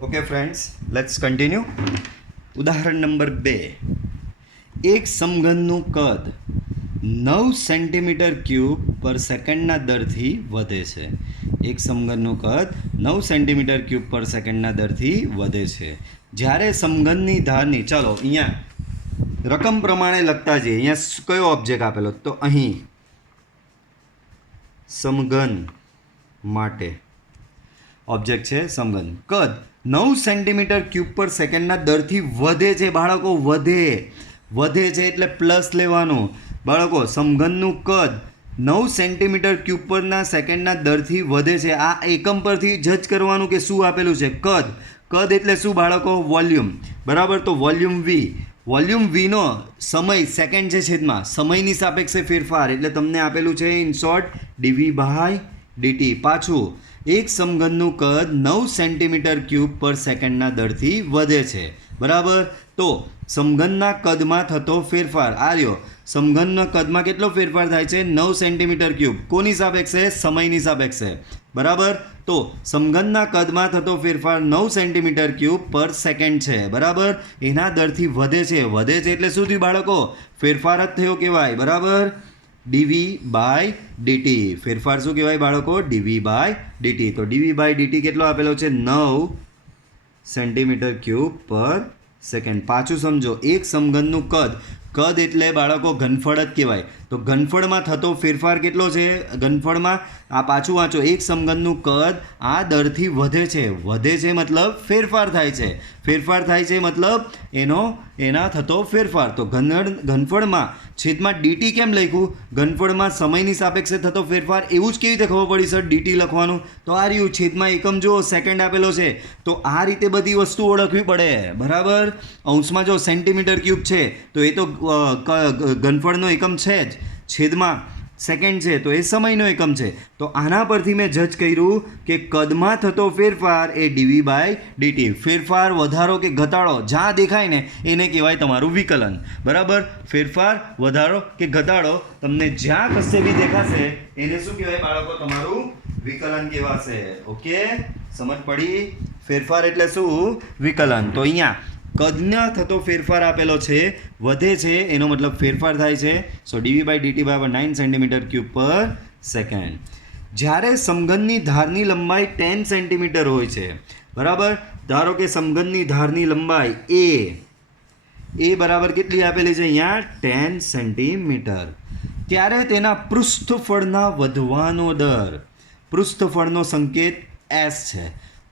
Okay friends, let's continue. ઉદાહરણ નંબર 2. એક સમઘનનું કદ 9 સેન્ટીમીટર ક્યુબ પર સેકન્ડના દરથી વધે છે. એક સમઘનનું કદ 9 સેન્ટીમીટર ક્યુબ પર સેકન્ડના દરથી વધે છે. જ્યારે સમઘનની ધારની, ચાલો અહીંયા રકમ પ્રમાણે લખતા જઈએ. અહીંયા કયો ઓબ્જેક્ટ આપેલો? તો અહીં સમઘન માટે ઓબ્જેક્ટ છે સમઘન. કદ 9 સેન્ટીમીટર ક્યુબ પર સેકન્ડના દરથી વધે છે. બાળકો વધે છે એટલે પ્લસ લેવાનું. બાળકો સમઘનનું કદ 9 સેન્ટીમીટર ક્યુબ પરના સેકન્ડના દરથી વધે છે. આ એકમ પરથી જજ કરવાનું કે શું આપેલું છે. કદ એટલે શું બાળકો? વોલ્યુમ. બરાબર, તો વોલ્યુમ વી. વોલ્યુમ વીનો સમય સેકન્ડ છે છેદમાં સમયની સાપેક્ષે ફેરફાર, એટલે તમને આપેલું છે in short dv by dt. પાછું એક સમઘનનું કદ 9 સેન્ટીમીટર ક્યુબ પર સેકન્ડના દરથી વધે છે. બરાબર, તો સમઘનના કદમાં થતો ફેરફાર આ રહ્યો. સમઘનના કદમાં કેટલો ફેરફાર થાય છે? 9 સેન્ટીમીટર ક્યુબ. કોની સાપેક્ષે? સમયની સાપેક્ષે. બરાબર, તો સમઘનના કદમાં થતો ફેરફાર 9 સેન્ટીમીટર ક્યુબ પર સેકન્ડ છે. બરાબર, એના દરથી વધે છે એટલે શું થયું બાળકો? ફેરફાર જ થયો કહેવાય. બરાબર, ડીવી બાય ડીટી. ફેરફાર શું કહેવાય બાળકો? Dv by dt. તો ડીવી બાય ડીટી કેટલો આપેલો છે? 9 સેન્ટીમીટર ક્યુબ પર સેકન્ડ. પાછું સમજો, એક સમઘનનું કદ એટલે બાળકો ઘનફળ જ કહેવાય. તો ઘનફળમાં થતો ફેરફાર કેટલો છે? ઘનફળમાં આ પાછું વાંચો, એક સમઘનનું કદ આ દરથી વધે છે મતલબ ફેરફાર થાય છે. ફેરફાર થાય છે મતલબ એના થતો ફેરફાર. તો ઘનફળમાં છેદમાં ડીટી કેમ લખ્યું? ઘનફળમાં સમયની સાપેક્ષે થતો ફેરફાર. એવું જ કેવી રીતે ખબર પડી સર ડીટી લખવાનું? તો આ રહ્યું છેદમાં એકમ જો સેકન્ડ આપેલો છે, તો આ રીતે બધી વસ્તુ ઓળખવી પડે. બરાબર, અંશમાં જો સેન્ટીમીટર ક્યુબ છે તો એ તો ઘનફળનો એકમ છે જ, છેદમાં સેકન્ડ છે તો એ સમયનો એકમ છે. તો આના પરથી મેં જજ કર્યું કે કદમાં થતો ફેરફાર એ ડીવી બાય ડીટી. ફેરફાર વધારો કે ઘટાડો જ્યાં દેખાય ને એને કહેવાય તમારું વિકલન. બરાબર, ફેરફાર વધારો કે ઘટાડો તમને જ્યાં કશે બી દેખાશે એને શું કહેવાય બાળકો? તમારું વિકલન કહેવાશે. ઓકે, સમજ પડી? ફેરફાર એટલે શું? વિકલન. તો અહીંયા કદના થતો ફેરફાર આપેલો છે, વધે છે એનો મતલબ ફેરફાર થાય છે. સો ડીવી બાય ડીટી બરાબર 9 સેન્ટીમીટર ક્યુબ પર સેકન્ડ. જ્યારે સમઘનની ધારની લંબાઈ 10 સેન્ટીમીટર હોય છે. બરાબર, ધારો કે સમઘનની ધારની લંબાઈ એ બરાબર કેટલી આપેલી છે અહીંયા? 10 સેન્ટીમીટર. ત્યારે તેના પૃષ્ઠફળના વધવાનો દર, પૃષ્ઠફળનો સંકેત S છે.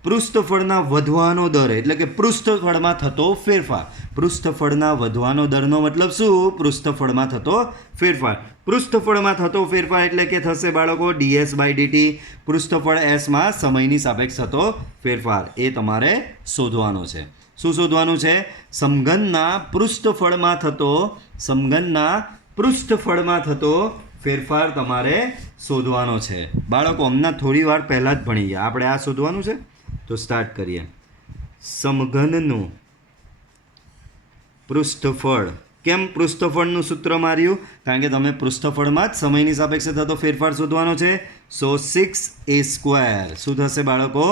પૃષ્ઠફળના વધવાનો દર એટલે કે પૃષ્ઠફળમાં થતો ફેરફાર. પૃષ્ઠફળના વધવાનો દરનો મતલબ શું? પૃષ્ઠફળમાં થતો ફેરફાર. પૃષ્ઠફળમાં થતો ફેરફાર એટલે કે થશે બાળકો ds/dt. પૃષ્ઠફળ એસમાં સમયની સાપેક્ષ થતો ફેરફાર એ તમારે શોધવાનો છે. શું શોધવાનું છે? સમઘનના પૃષ્ઠફળમાં થતો ફેરફાર તમારે શોધવાનો છે. બાળકો હમણાં થોડી વાર પહેલાં જ ભણી ગયા. આપણે આ શોધવાનું છે. તો સ્ટાર્ટ કરીએ. સમઘનનું પૃષ્ઠફળ. કેમ પૃષ્ઠફળનું સૂત્ર માર્યું? કારણ કે તમે પૃષ્ઠફળમાં જ સમયની સાપેક્ષે થતો ફેરફાર શોધવાનો છે. સો 6a². શું થશે બાળકો?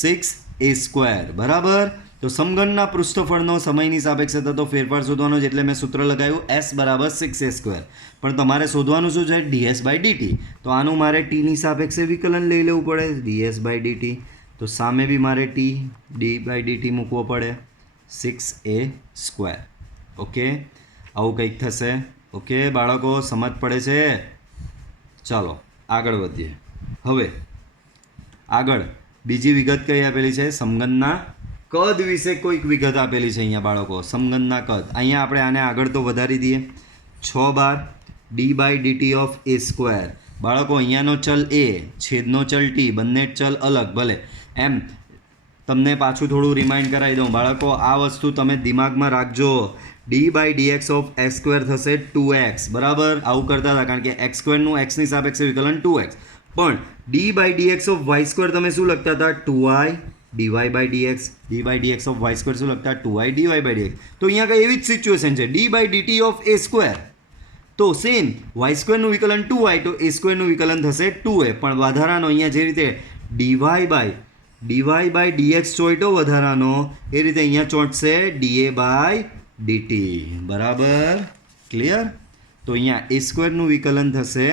6a². બરાબર. તો સમઘનના પૃષ્ઠફળનો સમયની સાપેક્ષે થતો ફેરફાર શોધવાનો છે એટલે મેં સૂત્ર લગાવ્યું s બરાબર 6a². પણ તમારે શોધવાનું શું છે? ds/dt. તો આનું મારે t ની સાપેક્ષે વિકલન લઈ લેવું પડે. ds/dt. તો સામે બી મારે d/dt મૂકવો પડે. 6a². ઓકે, આવું કંઈક થશે. ઓકે બાળકો, સમજ પડે છે? ચાલો આગળ વધીએ. હવે આગળ બીજી વિગત કઈ આપેલી છે? સમઘનના કદ વિશે કોઈક વિગત આપેલી છે અહીંયા બાળકો. સમઘનના કદ. અહીંયા આપણે આને આગળ તો વધારી દઈએ. 6 d/dt ઓફ a². બાળકો અહીંયાનો ચલ a, છેદનો ચલ t, બંને ચલ અલગ. ભલે એમ તમને પાછું થોડું રિમાઇન્ડ કરાવી દઉં. બાળકો આ વસ્તુ તમે દિમાગમાં રાખજો. d/dx ઓફ x² થશે 2x. બરાબર, આવું કરતા હતા કારણ કે x² નું x ની સાપેક્ષે વિકલન 2x. પણ d/dx ઓફ y² તમે શું લખતા હતા? 2y dy/dx. d/dx of y² શું લખતા? 2y dy/dx. તો અહીંયા કંઈ એવી જ સિચ્યુએશન છે. d/dt of a². તો સેમ y² નું વિકલન 2y, તો a² નું વિકલન થશે 2a. પણ વધારાનો અહીંયા જે રીતે dy/dx ચોઈટો વધારાનો, એ રીતે અહીંયા ચોંટશે da/dt. બરાબર, ક્લિયર? તો અહીંયા a² નું વિકલન થશે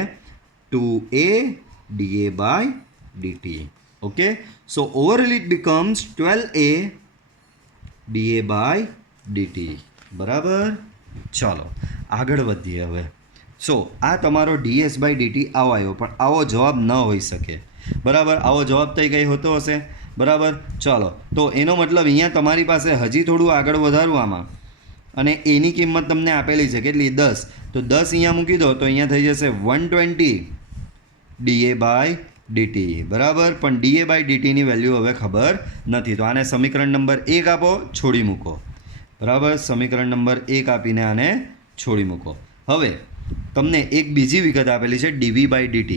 2a da/dt. Okay, so overall it becomes 12a da/dt. બરાબર, ચાલો આગળ વધીએ હવે. સો આ તમારો ds/dt આવો આવ્યો, પણ આવો જવાબ ન હોઈ શકે. બરાબર, આવો જવાબ તો કંઈ હોતો હશે. બરાબર, ચાલો તો એનો મતલબ અહીંયા તમારી પાસે હજી થોડું આગળ વધારવું આમાં, અને એની કિંમત તમને આપેલી છે કેટલી? 10. તો 10 અહીંયા મૂકી દો તો અહીંયા થઈ જશે 120 da/dt. બરાબર, પણ da/dt ની વેલ્યુ હવે ખબર નથી. તો આને સમીકરણ નંબર 1 આપો, છોડી મૂકો. બરાબર, સમીકરણ નંબર 1 આપીને આને છોડી મૂકો. હવે તમને એક બીજી વિગત આપેલી છે dv/dt.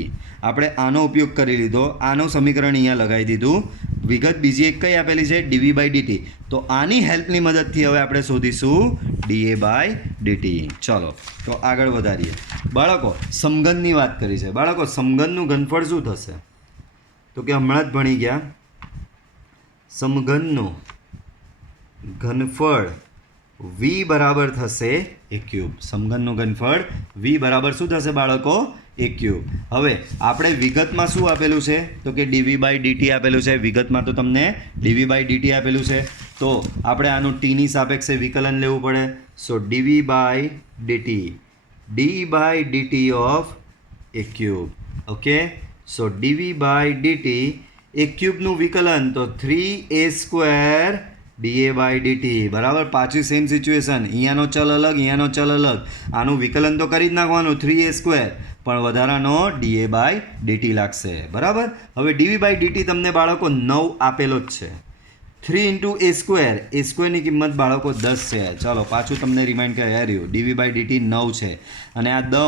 આપણે આનો ઉપયોગ કરી લીધો, આનું સમીકરણ અહીંયા લગાવી દીધું. વિગત બીજી એક કઈ આપેલી છે? dv/dt. તો આની હેલ્પની મદદથી હવે આપણે શોધીશું da/dt. ચલો તો આગળ વધારીએ. બાળકો સમઘનની વાત કરી છે. બાળકો સમઘનનું ઘનફળ શું થશે? તો કે હમણાં જ ભણી ગયા. સમઘનનું ઘનફળ v બરાબર થશે a³. સમઘનનું ઘનફળ v બરાબર શું થશે બાળકો? a³. હવે આપણે વિગતમાં શું આપેલું છે? તો કે dv/dt આપેલું છે. વિગતમાં તો તમને dv/dt આપેલું છે. તો આપણે આનું t ની સાપેક્ષે વિકલન લેવું પડે. સો dv/dt d/dt of a³. Okay, so dv/dt a³ નું વિકલન તો 3a² da/dt. બરાબર, પાછી સેમ સિચ્યુએશન. અહીંયાનો ચલ અલગ, અહીંયાનો ચલ અલગ. આનું વિકલન તો કરી જ નાખવાનું 3a², પણ વધારાનો da/dt લાગશે. બરાબર, હવે dv/dt તમને બાળકો 9 આપેલો જ છે. 3 × a² ની કિંમત બાળકો 10 છે. ચાલો પાછું તમને રિમાઇન્ડ કર્યું. dv/dt 9 છે, અને આ 9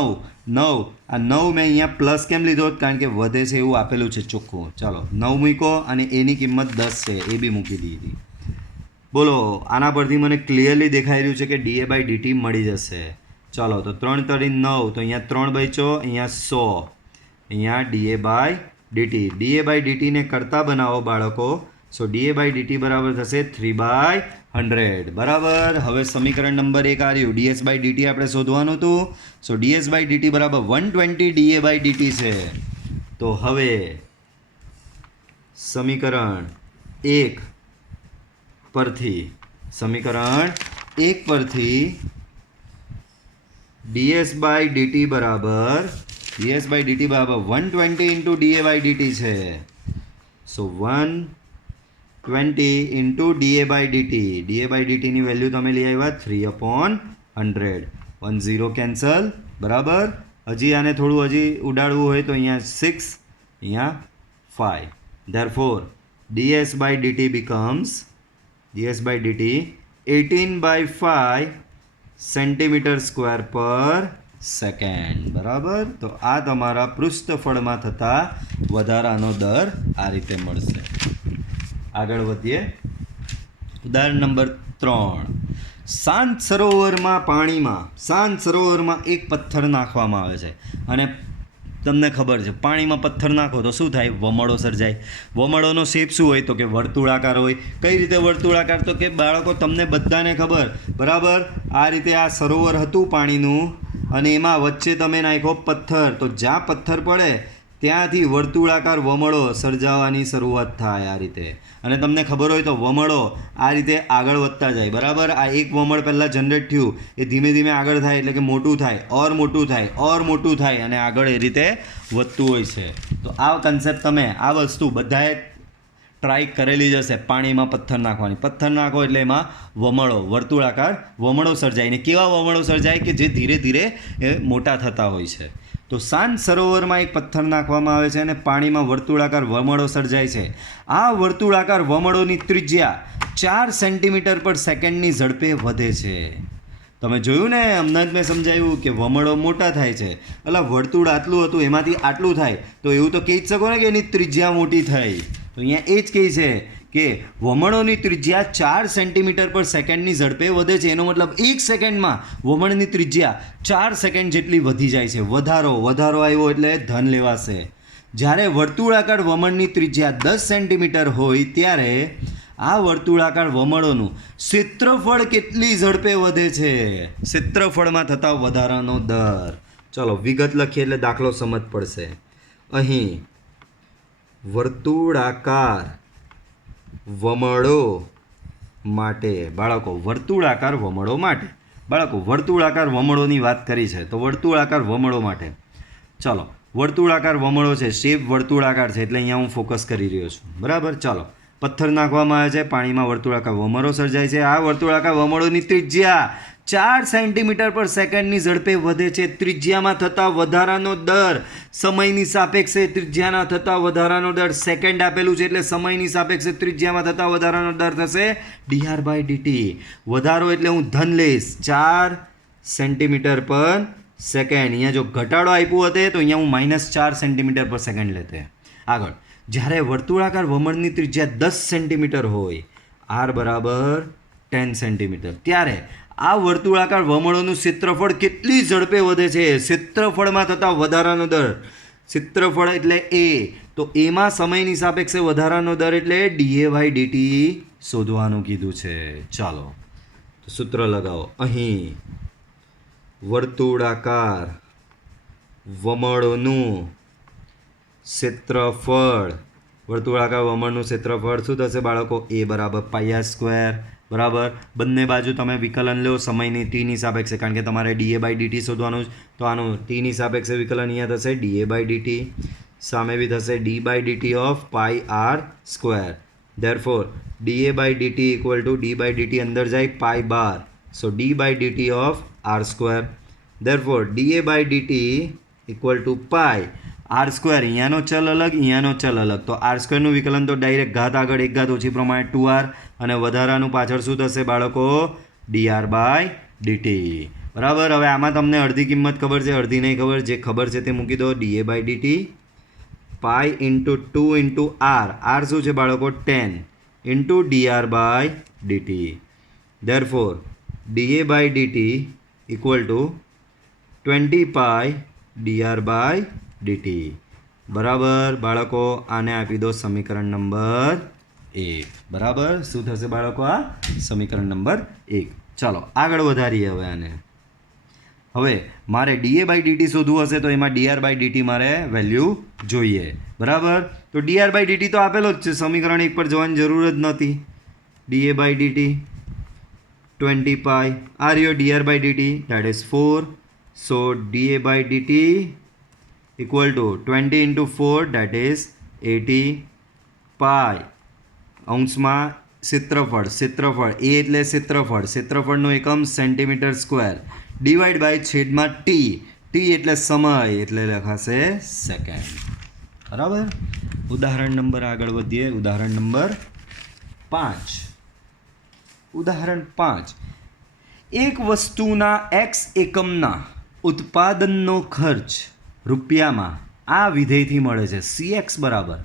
મેં અહીંયા પ્લસ કેમ લીધો? કારણ કે વધે છે એવું આપેલું છે ચોખ્ખું. ચાલો 9 મૂકો, અને એની કિંમત 10 છે એ બી મૂકી દીધી. બોલો, આના પરથી મને ક્લિયરલી દેખાઈ રહ્યું છે કે da/dt મળી જશે. ચાલો તો 3 × 9, તો અહીંયા 3 બચ્યો, અહીંયા 100, અહીંયા da/dt. da/dt ને કરતા બનાવો બાળકો. સો da/dt બરાબર થશે 3/100. બરાબર, હવે સમીકરણ નંબર 1 આવ્યું. ds/dt આપણે શોધવાનું હતું. સો ds/dt બરાબર 120 da/dt છે. તો હવે સમીકરણ 1 પરથી ds/dt બરાબર 120 × da/dt છે. સો 120 20 ઇન્ટુ ડીએ બાય ડીટીની વેલ્યુ તમે લઈ આવ્યા 3/100. 1 0 કેન્સલ. બરાબર. હજી આને થોડું હજી ઉડાડવું હોય તો અહીંયા 6, અહીંયા 5. Therefore ds/dt becomes 18/5 centimetre square પર સેકન્ડ. બરાબર. તો આ તમારા પૃષ્ઠફળમાં થતા વધારાનો દર આ રીતે મળશે. આગળ વધીએ. ઉદાહરણ નંબર 3. શાંત સરોવરમાં એક પથ્થર નાખવામાં આવે છે અને તમને ખબર છે પાણીમાં પથ્થર નાખો તો શું થાય? વમળો સર્જાય. વમળોનો શેપ શું હોય? તો કે વર્તુળાકાર હોય. કઈ રીતે વર્તુળાકાર? તો કે બાળકો તમને બધાને ખબર, બરાબર, આ રીતે આ સરોવર હતું પાણીનું અને એમાં વચ્ચે તમે નાખ્યો પથ્થર, તો જ્યાં પથ્થર પડે ત્યાંથી વર્તુળાકાર વમળો સર્જાવાની શરૂઆત થાય આ રીતે. અને તમને ખબર હોય તો વમળો આ રીતે આગળ વધતા જાય. બરાબર. આ એક વમળ પહેલાં જનરેટ થયું, એ ધીમે ધીમે આગળ થાય એટલે કે મોટું થાય, ઓર મોટું થાય, ઓર મોટું થાય અને આગળ એ રીતે વધતું હોય છે. તો આ કન્સેપ્ટ તમે આ વસ્તુ બધાએ ટ્રાય કરેલી જ હશે. પાણીમાં પથ્થર નાખવાની. પથ્થર નાખો એટલે એમાં વમળો, વર્તુળાકાર વમળો સર્જાય. ને કેવા વમળો સર્જાય? કે જે ધીરે ધીરે એ મોટા થતા હોય છે. તો શાંત સરોવરમાં એક પથ્થર નાખવામાં આવે છે અને પાણીમાં વર્તુળાકાર વમળો સર્જાય છે. આ વર્તુળાકાર વમળોની ત્રિજ્યા 4 સેન્ટીમીટર પર સેકન્ડની ઝડપે વધે છે. તમે જોયું ને, હમણાં જ મેં સમજાવ્યું કે વમળો મોટા થાય છે. એટલે વર્તુળ આટલું હતું એમાંથી આટલું થાય તો એવું તો કહી જ શકો ને કે એની ત્રિજ્યા મોટી થઈ. તો અહીંયા એ જ કહે છે કે વમળોની ત્રિજ્યા 4 સેન્ટીમીટર પર સેકન્ડની ઝડપે વધે છે. એનો મતલબ 1 સેકન્ડમાં વમળની ત્રિજ્યા 4 સેકન્ડ જેટલી વધી જાય છે. વધારો આવ્યો એટલે ધન લેવાશે. જ્યારે વર્તુળાકાર વમળની ત્રિજ્યા 10 સેન્ટીમીટર હોય ત્યારે આ વર્તુળાકાર વમળોનું ક્ષેત્રફળ કેટલી ઝડપે વધે છે? ક્ષેત્રફળમાં થતા વધારાનો દર. ચલો વિગત લખીએ એટલે દાખલો સમજ પડશે. અહીં વર્તુળાકાર વમળો માટે વર્તુળાકાર વમળોની વાત કરી છે. તો વર્તુળાકાર વમળો માટે ચાલો, વર્તુળાકાર વમળો છે, શેપ વર્તુળાકાર છે એટલે અહીંયા હું ફોકસ કરી રહ્યો છું. બરાબર. ચાલો, પથ્થર નાખવામાં આવે છે, પાણીમાં વર્તુળાકાર વમળો સર્જાય છે. આ વર્તુળાકાર વમળોની ત્રિજ્યા 4 સેન્ટીમીટર પર સેકન્ડની ઝડપે વધે છે. ત્રિજ્યામાં થતા વધારાનો દર સમયની સાપેક્ષે ત્રિજ્યાના થતા વધારાનો દર, સેકન્ડ આપેલું છે એટલે સમયની સાપેક્ષે ત્રિજ્યામાં થતા વધારાનો દર થશે dr/dt. વધારો એટલે હું ધન લઈશ 4 સેન્ટીમીટર પર સેકન્ડ. અહીંયા જો ઘટાડો આપ્યું હતે તો અહીંયા હું -4 સેન્ટીમીટર પર સેકન્ડ લેતે. આગળ, જ્યારે વર્તુળાકાર વમળની ત્રિજ્યા 10 સેન્ટીમીટર હોય, r બરાબર 10 સેન્ટીમીટર, ત્યારે આ વર્તુળાકાર વમળોનું ક્ષેત્રફળ કેટલી ઝડપે વધે છે? ક્ષેત્રફળમાં થતા વધારાનો દર, ક્ષેત્રફળ એટલે એ, તો એમાં સમયની સાપેક્ષે વધારાનો દર એટલે dA/dt શોધવાનું કીધું છે. ચાલો તો સૂત્ર લગાવો. અહીં વર્તુળાકાર વમળોનું ક્ષેત્રફળ, વર્તુળાકાર વમળનું ક્ષેત્રફળ શું થશે બાળકો? a બરાબર πr². બરાબર. બંને બાજુ તમે વિકલન લો સમયની ટીની સાપેક્ષે, કારણ કે તમારે dA/dt શોધવાનું છે. તો આનું ટીની સાપેક્ષે વિકલન અહીંયા થશે dA/dt, સામે બી થશે d/dt of πr². Therefore dA/dt equal two d/dt અંદર જાય π12, so d/dt of r². Therefore dA/dt equal to π r². અહીંયાનો ચલ અલગ, અહીંયાનો ચલ અલગ, તો r²નું વિકલન તો ડાયરેક્ટ ઘાત આગળ એક ઘાત ઓછી પ્રમાણે 2r અને વધારાનું પાછળ શું થશે બાળકો? dr/dt. બરાબર. હવે આમાં તમને અડધી કિંમત ખબર છે, અડધી નહીં ખબર. જે ખબર છે તે મૂકી દો. dA/dt π into 2 into r, r શું છે બાળકો? 10 into dr/dt. Therefore dA/dt equal two 20 π dr/dt. બરાબર બાળકો. આને આપી દો સમીકરણ નંબર 1. બરાબર. શું થશે બાળકો? આ સમીકરણ નંબર 1. ચાલો આગળ વધારીએ હવે આને. હવે મારે dA/dt શોધવું હશે તો એમાં dr/dt મારે વેલ્યુ જોઈએ. બરાબર. તો dr/dt તો આપેલો જ છે, સમીકરણ 1 પર જવાની જરૂર જ નથી. dA/dt 20 π, આ રહ્યો dr/dt, that is 4. So dA/dt equal to 20 into 4, that is 80 π અંશમાં ક્ષેત્રફળ એ એટલે ક્ષેત્રફળનો એકમ સેન્ટીમીટર સ્ક્વેર ડિવાઈડ બાય છેદમાં ટી એટલે સમય એટલે લખાશે સેકન્ડ. બરાબર. ઉદાહરણ નંબર આગળ વધીએ. ઉદાહરણ નંબર 5. ઉદાહરણ 5. એક વસ્તુના x એકમના ઉત્પાદનનો ખર્ચ રૂપિયામાં આ વિધેયથી મળે છે. cx બરાબર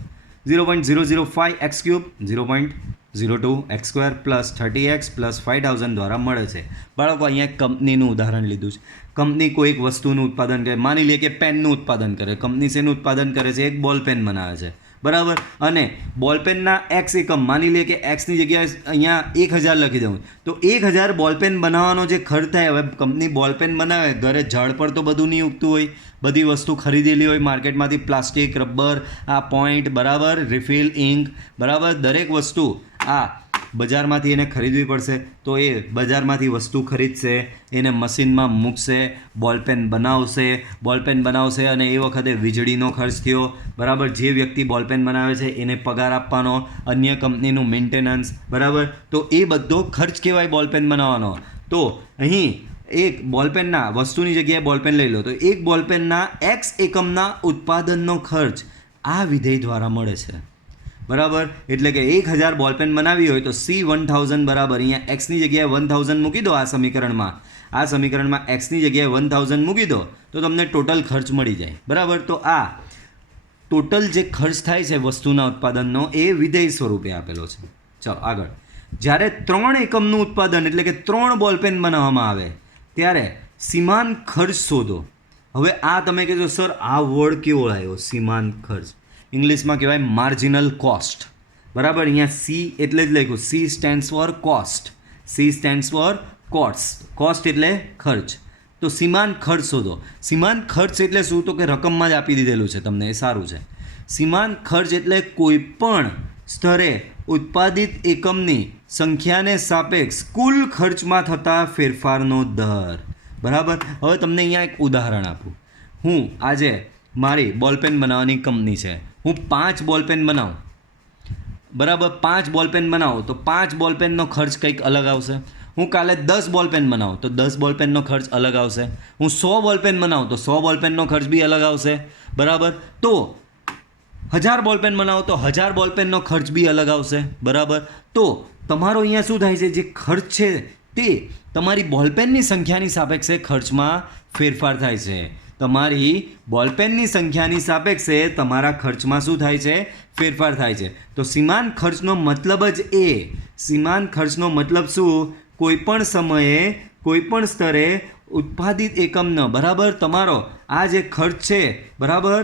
0.005 x cube 0.02 x square plus 30x plus 5000 દ્વારા મળે છે. બાળકો અહીંયા એક કંપનીનું ઉદાહરણ લીધું છે. કંપની કોઈ એક વસ્તુનું ઉત્પાદન કરે, માની લઈએ કે પેનનું ઉત્પાદન કરે. કંપની શેનું ઉત્પાદન કરે છે? એક બોલ પેન બનાવે છે. બરાબર. અને બોલપેનના એક્સ એકમ, માની લઈએ કે એક્સની જગ્યાએ અહીંયા 1000 લખી દઉં, તો 1000 બોલપેન બનાવવાનો જે ખર્ચ થાય, હવે કંપની બોલપેન બનાવે, ઘરે ઝાડ પર તો બધું નહીં ઉગતું હોય, બધી વસ્તુ ખરીદેલી હોય માર્કેટમાંથી, પ્લાસ્ટિક, રબર, આ પોઈન્ટ, બરાબર, રિફિલ, ઇંક, બરાબર, દરેક વસ્તુ આ બજારમાંથી એને ખરીદવી પડશે. તો એ બજારમાંથી વસ્તુ ખરીદશે, એને મશીનમાં મૂકશે, બોલપેન બનાવશે અને એ વખતે વીજળીનો ખર્ચ થયો. બરાબર. જે વ્યક્તિ બોલપેન બનાવે છે એને પગાર આપવાનો, અન્ય કંપનીનું મેન્ટેનન્સ. બરાબર. તો એ બધો ખર્ચ કહેવાય બોલપેન બનાવવાનો. તો અહીં એક બોલપેનના વસ્તુની જગ્યાએ બોલપેન લઈ લો, તો એક બોલપેનના એક્સ એકમના ઉત્પાદનનો ખર્ચ આ વિધેય દ્વારા મળે છે. બરાબર. એટલે કે 1000 બોલપેન બનાવી હોય તો C1000 બરાબર, અહીંયા એક્સની જગ્યાએ 1000 મૂકી દો. આ સમીકરણમાં એક્સની જગ્યાએ 1000 મૂકી દો તો તમને ટોટલ ખર્ચ મળી જાય. બરાબર. તો આ ટોટલ જે ખર્ચ થાય છે વસ્તુના ઉત્પાદનનો એ વિધેય સ્વરૂપે આપેલો છે. ચાલો આગળ. જ્યારે 3 એકમનું ઉત્પાદન એટલે કે 3 બોલપેન બનાવવામાં આવે ત્યારે સીમાંત ખર્ચ શોધો. હવે આ તમે કહેજો સર આ વર્ડ કેવો આવ્યો? સીમાંત ખર્ચ. ઇંગ્લિશમાં કહેવાય માર્જિનલ કોસ્ટ. બરાબર. અહીંયા સી એટલે જ લખ્યું, C stands for cost. Cost એટલે ખર્ચ. તો સીમાંત ખર્ચ શોધો. સીમાંત ખર્ચ એટલે શું? તો કે રકમમાં જ આપી દીધેલું છે તમને, એ સારું છે. સીમાંત ખર્ચ એટલે કોઈ પણ સ્તરે ઉત્પાદિત એકમની સંખ્યાને સાપેક્ષ કુલ ખર્ચમાં થતા ફેરફારનો દર. બરાબર. હવે તમને અહીંયા એક ઉદાહરણ આપું. હું આજે મારી બોલપેન બનાવવાની કંપની છે, હું 5 બોલપેન બનાવું. બરાબર. 5 બોલપેન બનાવું તો 5 બોલપેનનો ખર્ચ કંઈક અલગ આવશે. હું કાલે 10 બોલપેન બનાવું તો 10 બોલપેનનો ખર્ચ અલગ આવશે. હું 100 બોલપેન બનાવું તો 100 બોલપેનનો ખર્ચ બી અલગ આવશે. બરાબર. તો 1000 બોલપેન બનાવો તો 1000 બોલપેનનો ખર્ચ બી અલગ આવશે. બરાબર. તો તમારો અહીંયા શું થાય છે? જે ખર્ચ છે તે તમારી બોલપેનની સંખ્યાની સાપેક્ષે ખર્ચમાં ફેરફાર થાય છે. તમારી બોલપેનની સંખ્યાની સાપેક્ષે તમારા ખર્ચમાં શું થાય છે? ફેરફાર થાય છે. તો સીમાંત ખર્ચનો મતલબ જ સીમાંત ખર્ચનો મતલબ શું? કોઈપણ સમયે કોઈપણ સ્તરે ઉત્પાદિત એકમનો, બરાબર, તમારો આ જે ખર્ચ છે, બરાબર,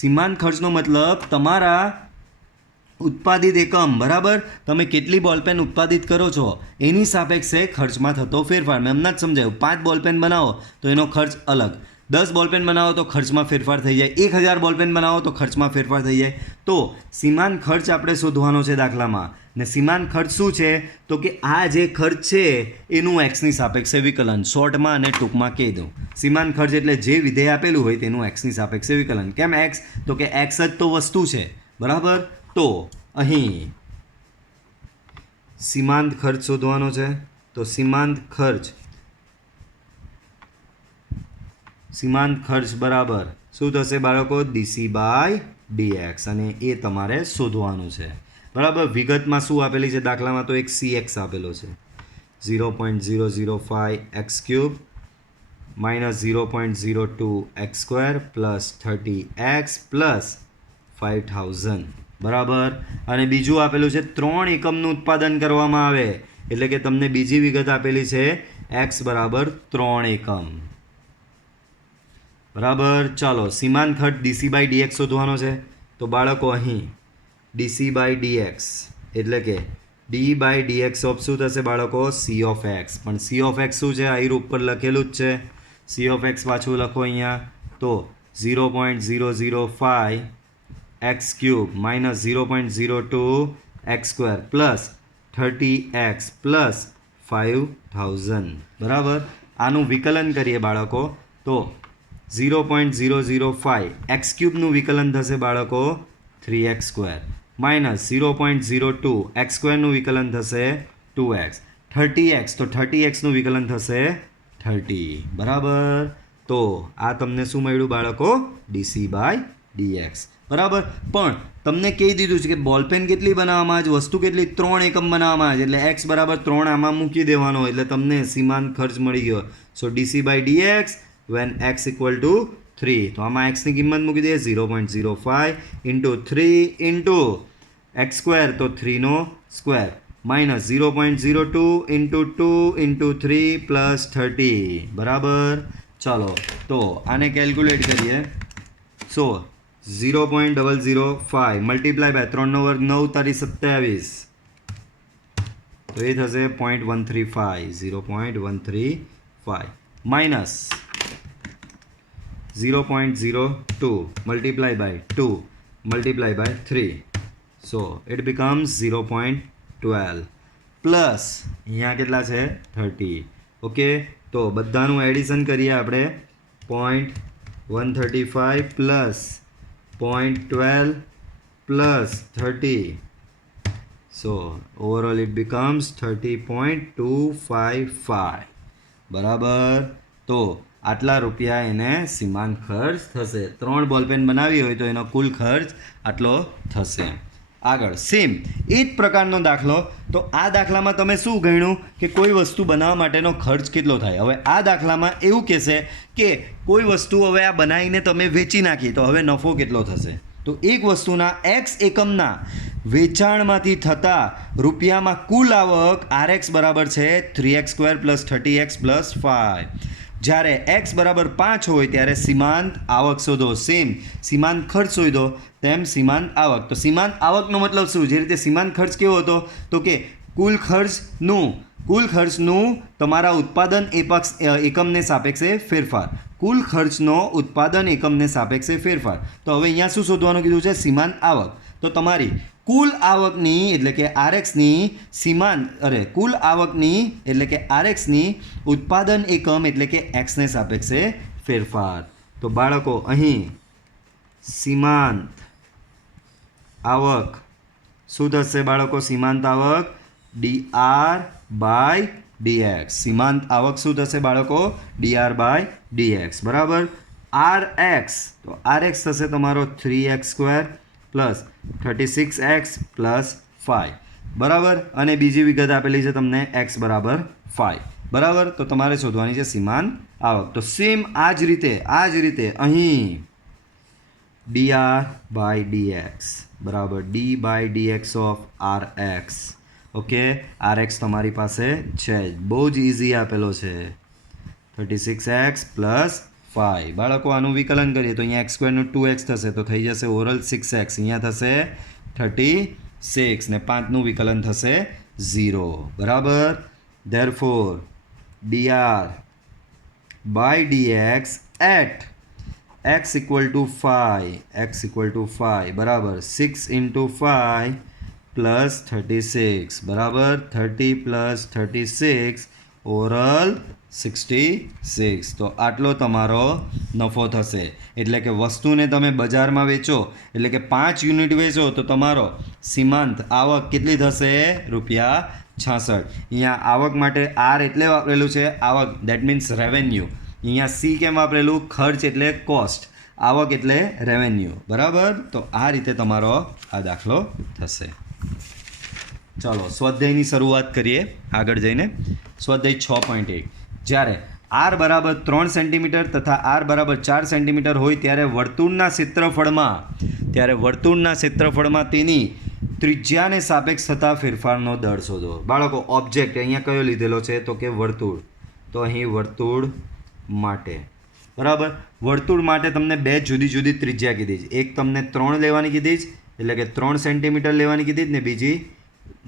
સીમાંત ખર્ચનો મતલબ તમારા ઉત્પાદિત એકમ, બરાબર, તમે કેટલી બોલપેન ઉત્પાદિત કરો છો એની સાપેક્ષે ખર્ચમાં થતો ફેરફાર. મેં હમણાં જ સમજાયું. 5 બોલપેન બનાવો તો એનો ખર્ચ અલગ, 10 બોલપેન બનાવો તો ખર્ચમાં ફેરફાર થઈ જાય, 1000 બોલપેન બનાવો તો ખર્ચમાં ફેરફાર થઈ જાય. તો સીમાંત ખર્ચ આપણે શોધવાનો છે દાખલામાં. ને સીમાંત ખર્ચ શું છે? તો કે આ જે ખર્ચ છે એનું એક્સની સાપેક્ષે વિકલન. શોર્ટમાં અને ટૂંકમાં કહી દઉં, સીમાંત ખર્ચ એટલે જે વિધેય આપેલું હોય તેનું એક્સની સાપેક્ષે વિકલન. કેમ એક્સ? તો કે એક્સ જ તો વસ્તુ છે. બરાબર. તો અહીં સીમાંત ખર્ચ શોધવાનો છે. તો સીમાંત ખર્ચ બરાબર શું થશે બાળકો? Dc by dx. અને એ તમારે શોધવાનું છે. બરાબર. વિગતમાં શું આપેલી છે દાખલામાં? તો એક CX આપેલો છે, 0.005 x cube minus 0.02 x square plus 30x plus 5000. બરાબર. અને બીજું આપેલું છે 3 એકમનું ઉત્પાદન કરવામાં આવે એટલે કે તમને બીજી વિગત આપેલી છે x બરાબર 3 એકમ. બરાબર. ચાલો સીમાંત ખર્ચ ડીસી બાય ડીએક્સ શોધવાનો છે. તો બાળકો અહીં ડીસી બાય ડીએક્સ એટલે કે ડી બાય ડીએક્સ ઓફ શું થશે બાળકો? Sea of x. પણ સી ઓફ એક્સ શું છે? અહીં રૂપ પર લખેલું જ છે. સી ઓફ એક્સ પાછું લખો અહીંયા. તો 0.005 x cube minus 0.02 x square plus 30x plus 5000. બરાબર. આનું વિકલન કરીએ બાળકો તો 0.005 x ક્યુબનું વિકલન થશે બાળકો 3x સ્ક્વેર માઇનસ 0.02 એક્સ સ્ક્વેરનું વિકલન થશે 2x 30x તો 30xનું વિકલન થશે 30 બરાબર. તો આ તમને શું મળ્યું બાળકો? dc/dx બરાબર. પણ તમને કહી દીધું છે કે બોલપેન કેટલી બનાવવામાં આવે છે, વસ્તુ કેટલી? 3 એકમ બનાવવામાં આવે છે, એટલે x બરાબર 3 આમાં મૂકી દેવાનો, એટલે તમને સીમાંત ખર્ચ મળી ગયો. સો dc/dx when x equal to 3, તો આમાં x ની કિંમત મૂકી દઈએ 0.05 ઇન્ટુ 3 ઇન્ટુ x સ્ક્વેર, તો 3 નો square, minus 0.02 into 2 into 3 plus 30 બરાબર. ચાલો તો આને કેલ્ક્યુલેટ કરીએ. સો 0.005 મલ્ટીપ્લાય બાય 3 નો વર્ગ 9 તારી 27, તો એ થશે 0.135 minus 0.02 multiply by 2 multiply by 3, so it becomes 0.12 plus અહીંયા કેટલા છે 30. ઓકે, તો બધાનું એડિશન કરીએ આપણે. 0.135 plus 0.12 plus 30, so overall it becomes 30.255 બરાબર. તો આટલા રૂપિયા એને સીમાંત ખર્ચ થશે. 3 બોલપેન બનાવી હોય તો એનો કુલ ખર્ચ આટલો થશે. આગળ સેમ એ જ પ્રકારનો દાખલો. તો આ દાખલામાં તમે શું ગણ્યું કે કોઈ વસ્તુ બનાવવા માટેનો ખર્ચ કેટલો થાય. હવે આ દાખલામાં એવું કહેશે કે કોઈ વસ્તુ હવે આ બનાવીને તમે વેચી નાખી, તો હવે નફો કેટલો થશે. તો એક વસ્તુના x એકમના વેચાણમાંથી થતા રૂપિયામાં કુલ આવક rx બરાબર છે 3x² પ્લસ 30x પ્લસ 5. જ્યારે x બરાબર 5 હોય ત્યારે સીમાંત આવક શોધો. સેમ સીમાંત ખર્ચ શોધો તેમ સીમાંત આવક. તો સીમાંત આવકનો મતલબ શું? જે રીતે સીમાંત ખર્ચ કેવો હતો તો કે કુલ ખર્ચનું તમારા ઉત્પાદન એકમને સાપેક્ષે ફેરફાર. કુલ ખર્ચનો ઉત્પાદન એકમને સાપેક્ષે ફેરફાર. તો હવે અહીંયા શું શોધવાનું કીધું છે? સીમાંત આવક. તો તમારી કુલ આવકની એટલે કે આરએક્સની કુલ આવકની એટલે કે આરએક્સની ઉત્પાદન એકમ એટલે કે એક્સને સાપેક્ષે ફેરફાર. તો બાળકો અહીં સીમાંત આવક શું થશે બાળકો? સીમાંત આવક dr/dx. સીમાંત આવક શું થશે બાળકો? dr/dx બરાબર. rx, તો rx થશે તમારો 3x² પ્લસ 36x પ્લસ 5 બરાબર. અને બીજી વિગત આપેલી છે તમને x બરાબર 5 બરાબર. તો તમારે શોધવાની છે સીમાંત આવક. તો સેમ આ જ રીતે અહીં dr/dx બરાબર d/dx of rx. Okay, rx તમારી પાસે છે, બહુ જ ઇઝી આપેલો છે 36x પ્લસ 5. બાળકો આનું વિકલન કરીએ તો અહીંયા x² નું 2x થશે, તો થઈ જશે ઓવરઓલ 6x. અહીંયા થશે 36 ને 5નું વિકલન થશે 0 બરાબર. Therefore dr/dx at x equal to 5 બરાબર 6 into 5 પ્લસ 36 બરાબર 30 પ્લસ 36 ઓવરઓલ 66. તો આટલો તમારો નફો થશે. એટલે કે વસ્તુને તમે બજારમાં વેચો એટલે કે 5 યુનિટ વેચો તો તમારો સીમાંત આવક કેટલી થશે? ₹66. અહીંયા આવક માટે આર એટલે વાપરેલું છે આવક, દેટ મીન્સ રેવન્યુ. અહીંયા સી કેમ વાપરેલું? ખર્ચ એટલે કોસ્ટ, આવક એટલે રેવન્યુ બરાબર. તો આ રીતે તમારો આ દાખલો થશે. ચાલો સ્વાધ્યાયની શરૂઆત કરીએ આગળ જઈને. સ્વાધ્યાય 6.1. જ્યારે r બરાબર 3 સેન્ટીમીટર તથા r બરાબર 4 સેન્ટીમીટર હોય ત્યારે વર્તુળના ક્ષેત્રફળમાં તેની ત્રિજ્યાને સાપેક્ષ થતા ફેરફારનો દર શોધો. બાળકો ઓબ્જેક્ટ અહીંયા કયો લીધેલો છે? તો કે વર્તુળ. તો અહીં વર્તુળ માટે બરાબર. વર્તુળ માટે તમને 2 જુદી જુદી ત્રિજ્યા કીધી છે. એક તમને 3 લેવાની કીધી છે એટલે કે 3 સેન્ટીમીટર લેવાની કીધી ને બીજી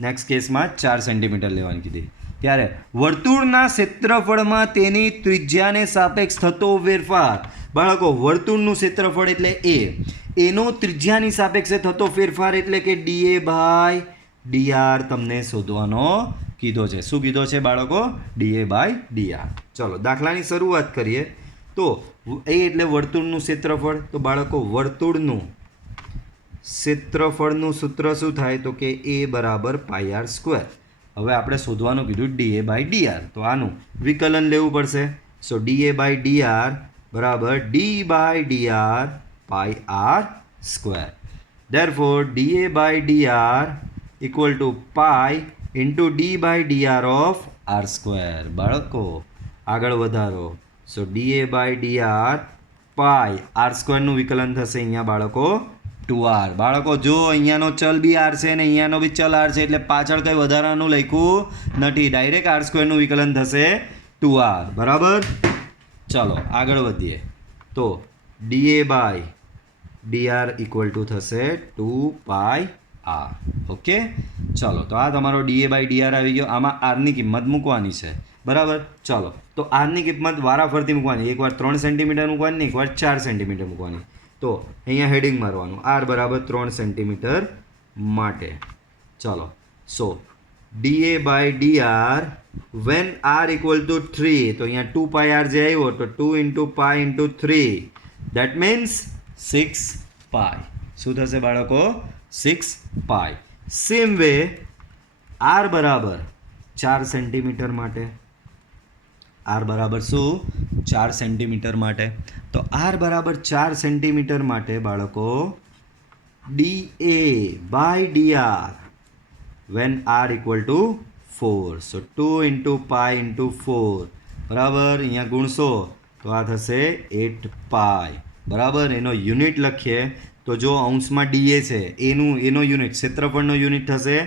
નેક્સ્ટ કેસમાં 4 સેન્ટીમીટર લેવાની કીધી. ત્યારે વર્તુળના ક્ષેત્રફળમાં તેની ત્રિજ્યાને સાપેક્ષ થતો ફેરફાર. બાળકો વર્તુળનું ક્ષેત્રફળ એટલે એનો ત્રિજ્યાની સાપેક્ષે થતો ફેરફાર એટલે કે dA/dr તમને શોધવાનો કીધો છે. શું કીધો છે બાળકો? dA/dr. ચલો દાખલાની શરૂઆત કરીએ. તો એ એટલે વર્તુળનું ક્ષેત્રફળ. તો બાળકો વર્તુળનું ક્ષેત્રફળનું સૂત્ર શું થાય તો કે એ બરાબર પાઈ આર સ્ક્વેર. હવે આપણે શોધવાનું કીધું ડીએ બાય ડીઆર, તો આનું વિકલન લેવું પડશે. સો ડીએ બાય ડીઆર બરાબર d by dr pi r square. Therefore dA by dr equal to pi into d by dr of r square. બાળકો આગળ વધારો. So dA by dr pi r સ્ક્વેરનું વિકલન થશે અહીંયા બાળકો 2r. બાળકો જો અહીંયાનો ચલ બી આર છે ને અહીંયાનો બી ચલ આર છે, એટલે પાછળ કંઈ વધારાનું લખ્યું નથી, ડાયરેક્ટ આર સ્ક્વેરનું વિકલન થશે 2r. બરાબર. ચાલો આગળ વધીએ. તો da by dr equal to થશે 2 પાઈ આર. ઓકે, ચાલો તો આ તમારો ડીએ બાય ડીઆર આવી ગયો. આમાં આરની કિંમત મૂકવાની છે. બરાબર. ચાલો તો આરની કિંમત વારાફરતી મૂકવાની, એકવાર 3 સેન્ટીમીટર મૂકવાની, એકવાર 4 સેન્ટીમીટર મૂકવાની. તો અહીંયા હેડિંગ મારવાનું આર બરાબર 3 સેન્ટીમીટર માટે. ચાલો so dA by dr when R equal to 3, તો અહીંયા 2 પાઈ આર જે આવ્યો તો 2 into pi into 3, that means 6 પાઈ. શું થશે બાળકો? 6 પાઈ. સેમ વે આર બરાબર 4 સેન્ટીમીટર માટે. આર બરાબર શું? 4 સેન્ટીમીટર માટે. તો આર બરાબર 4 સેન્ટીમીટર માટે બાળકો D A by dr when R equal to 4, so 2 into pi into 4 બરાબર. અહીંયા ગુણશો તો આ થશે 8 પાઈ. બરાબર. એનો યુનિટ લખીએ તો જો અંશમાં ડીએ છે એનો યુનિટ ક્ષેત્રફળનો યુનિટ થશે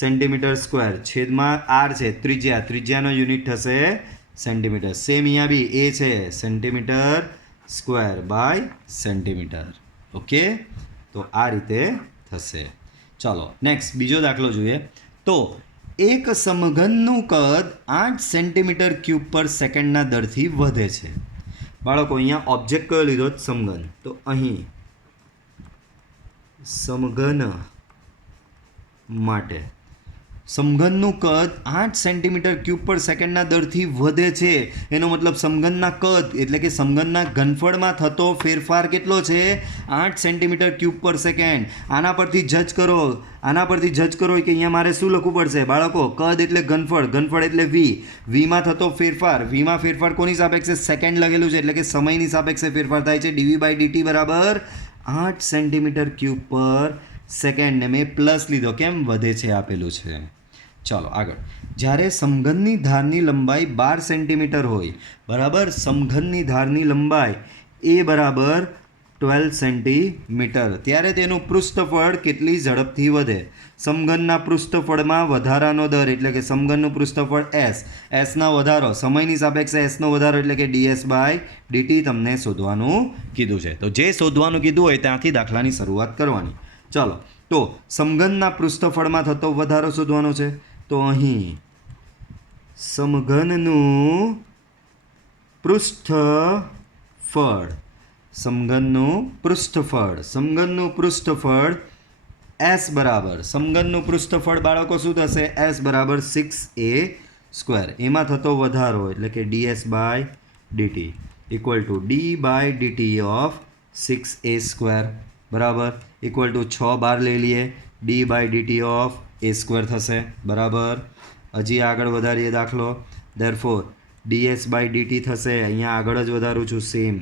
સેન્ટીમીટર સ્ક્વેર, છેદમાં આર છે ત્રિજ્યાનો યુનિટ થશે સેન્ટીમીટર. સેમ અહીંયા બી એ છે centimetre square by centimetre. Okay, તો આ રીતે થશે. ચાલો નેક્સ્ટ બીજો દાખલો જોઈએ. તો એક સમઘનનું કદ 8 સેન્ટીમીટર ક્યુબ પર સેકન્ડના દરથી વધે છે. બાળકો અહીંયા ઓબ્જેક્ટ કયો લીધો? સમઘન. તો અહીં સમઘન માટે સમઘનનું કદ 8 સેન્ટીમીટર ક્યુબ પર સેકન્ડના દરથી વધે છે. એનો મતલબ સમઘનના કદ એટલે કે સમઘનના ઘનફળમાં થતો ફેરફાર કેટલો છે? 8 સેન્ટીમીટર ક્યુબ પર સેકન્ડ. આના પરથી જજ કરો કે અહીંયા મારે શું લખવું પડશે બાળકો? કદ એટલે ઘનફળ, ઘનફળ એટલે વી, વીમાં થતો ફેરફાર, વીમાં ફેરફાર કોની સાપેક્ષે? સેકન્ડ લખેલું છે એટલે કે સમયની સાપેક્ષે ફેરફાર થાય છે. ડીવી બાય ડીટી બરાબર 8 સેન્ટીમીટર ક્યુબ પર સેકન્ડ. ને મેં પ્લસ લીધો, કેમ? વધે છે આપેલું છે. ચાલો આગળ. જ્યારે સમઘનની ધારની લંબાઈ 12 સેન્ટીમીટર હોય, બરાબર, સમઘનની ધારની લંબાઈ એ બરાબર 12 સેન્ટીમીટર, ત્યારે તેનું પૃષ્ઠફળ કેટલી ઝડપથી વધે? સમઘનના પૃષ્ઠફળમાં વધારાનો દર એટલે કે સમઘનનું પૃષ્ઠફળ એસના વધારો, સમયની સાપેક્ષે એસનો વધારો એટલે કે ડીએસ બાય ડીટી તમને શોધવાનું કીધું છે. તો જે શોધવાનું કીધું હોય ત્યાંથી દાખલાની શરૂઆત કરવાની. ચાલો તો સમઘનના પૃષ્ઠફળમાં થતો વધારો શોધવાનો છે. તો અહીં સમઘનનું પૃષ્ઠફળ એસ બરાબર, સમઘનનું પૃષ્ઠફળ બાળકો શું થશે? એસ બરાબર 6a સ્ક્વેર. એમાં થતો વધારો એટલે કે ds by dt equal to D by dt of 6a square બરાબર ઇક્વલ ટુ 6 બાર લઈ લઈએ, D by dt of A square થશે. બરાબર. હજી આગળ વધારીએ દાખલો. ધેરફોર ડીએસ બાય ડીટી થશે, અહીંયા આગળ જ વધારું છું સેમ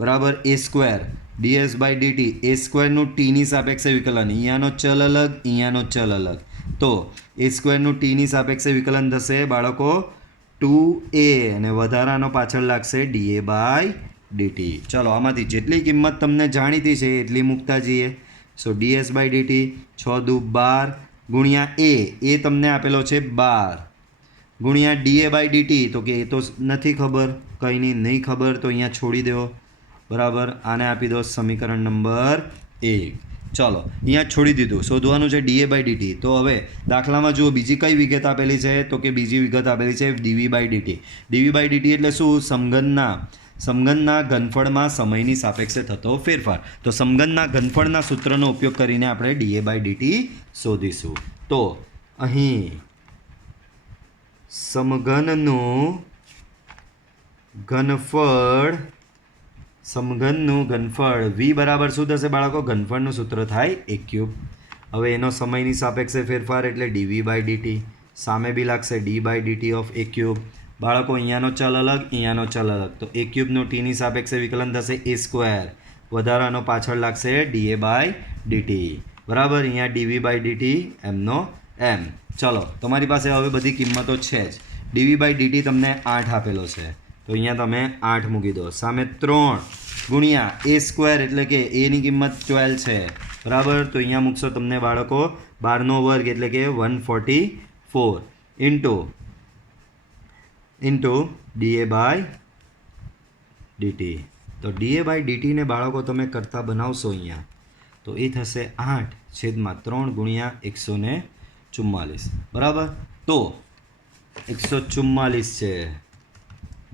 બરાબર. એ સ્ક્વેર ડીએસ બાય ડીટી, એ સ્ક્વેરનું ટીની સાપેક્ષે વિકલન, અહીંયાનો ચલ અલગ, અહીંયાનો ચલ અલગ, તો એ સ્ક્વેરનું ટીની સાપેક્ષે વિકલન થશે બાળકો 2a અને વધારાનો પાછળ લાગશે ડીએ બાય ડીટી. ચલો આમાંથી જેટલી કિંમત તમને જાણીતી છે એટલી મૂકતા જઈએ. સો ડીએસ બાય ડીટી 6 દુ 12 ગુણ્યા એ તમને આપેલો છે 12 ગુણ્યા ડીએ બાય ડીટી, તો કે એ તો નથી ખબર, કંઈ નહીં ખબર તો અહીંયા છોડી દો. બરાબર. આને આપી દો સમીકરણ નંબર 1. ચલો અહીંયા છોડી દીધું. શોધવાનું છે ડીએ બાય ડીટી. તો હવે દાખલામાં જુઓ બીજી કઈ વિગત આપેલી છે? તો કે બીજી વિગત આપેલી છે dv by dt. Dv by dt એટલે શું? સમઘનના ઘનફળમાં સમયની સાપેક્ષે થતો ફેરફાર. તો સમઘનના ઘનફળના સૂત્રનો ઉપયોગ કરીને આપણે ડીએ બાય ડીટી શોધીશું. તો અહીં સમઘનનું ઘનફળ સમઘનનું ઘનફળ v બરાબર શું થશે બાળકો? ઘનફળનું સૂત્ર થાય a ક્યુબ. હવે એનો સમયની સાપેક્ષે ફેરફાર એટલે dv બાય dt. સામે બી લાગશે d by dt of a cube. બાળકો અહીંયાનો ચલ અલગ, અહીંયાનો ચલ અલગ, તો a ક્યુબનું ટીની સાપેક્ષે વિકલન થશે a સ્ક્વેર. વધારાનો પાછળ લાગશે da બાય dt. બરાબર, અહીંયા dv બાય dt એમનો એમ. ચલો, તમારી પાસે હવે બધી કિંમતો છે જ. dv બાય dt તમને 8 આપેલો છે, તો અહીંયા તમે 8 મૂકી દો. સામે 3 ગુણ્યા a સ્ક્વેર એટલે કે એની કિંમત 12 છે. બરાબર, તો અહીંયા મૂકશો તમને બાળકો 12નો વર્ગ એટલે કે 144 ઇન્ટુ da બાય dt. તો da બાય dt ને બાળકો તમે કરતા બનાવશો અહીંયા, તો એ થશે 8/3 ગુણ્યા 144. બરાબર, તો 144 છે,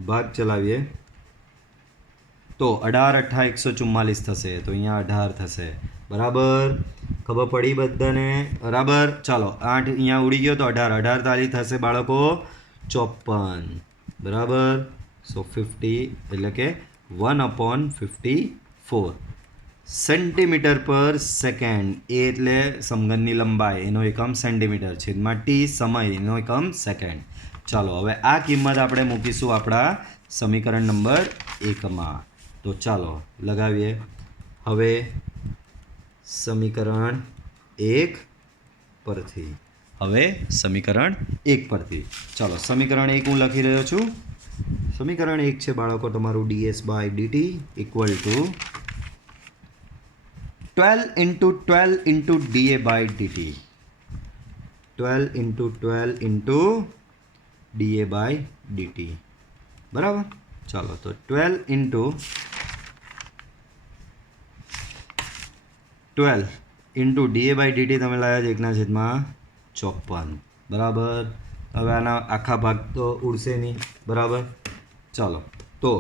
ભાગ ચલાવીએ તો 18 × 8 144 થશે, તો અહીંયા 18 થશે. બરાબર, ખબર પડી બધાને? બરાબર, ચાલો 8 અહીંયા ઉડી ગયો તો 18 તાલી થશે બાળકો 54. બરાબર, સો 50 એટલે કે 1/54 સેન્ટીમીટર પર સેકન્ડ. એ એટલે સમઘનની લંબાઈ, એનો એકમ સેન્ટીમીટર, છેદમાં ટી સમય, એનો એકમ સેકન્ડ. ચાલો હવે આ કિંમત આપણે મૂકીશું આપણા સમીકરણ નંબર 1માં. તો ચાલો લગાવીએ. હવે સમીકરણ 1 પરથી ચાલો સમીકરણ 1 હું લખી રહ્યો છું. સમીકરણ 1 છે બાળકો તમારું ds by dt equal to 12 × 12 × da by dt. 12 × 12 × da by dt. બરાબર, ચાલો તો 12 × da બાય dt તમે લાવ્યા છે 1/54. બરાબર, હવે આના આખા ભાગ તો ઉડશે નહીં. બરાબર, ચાલો તો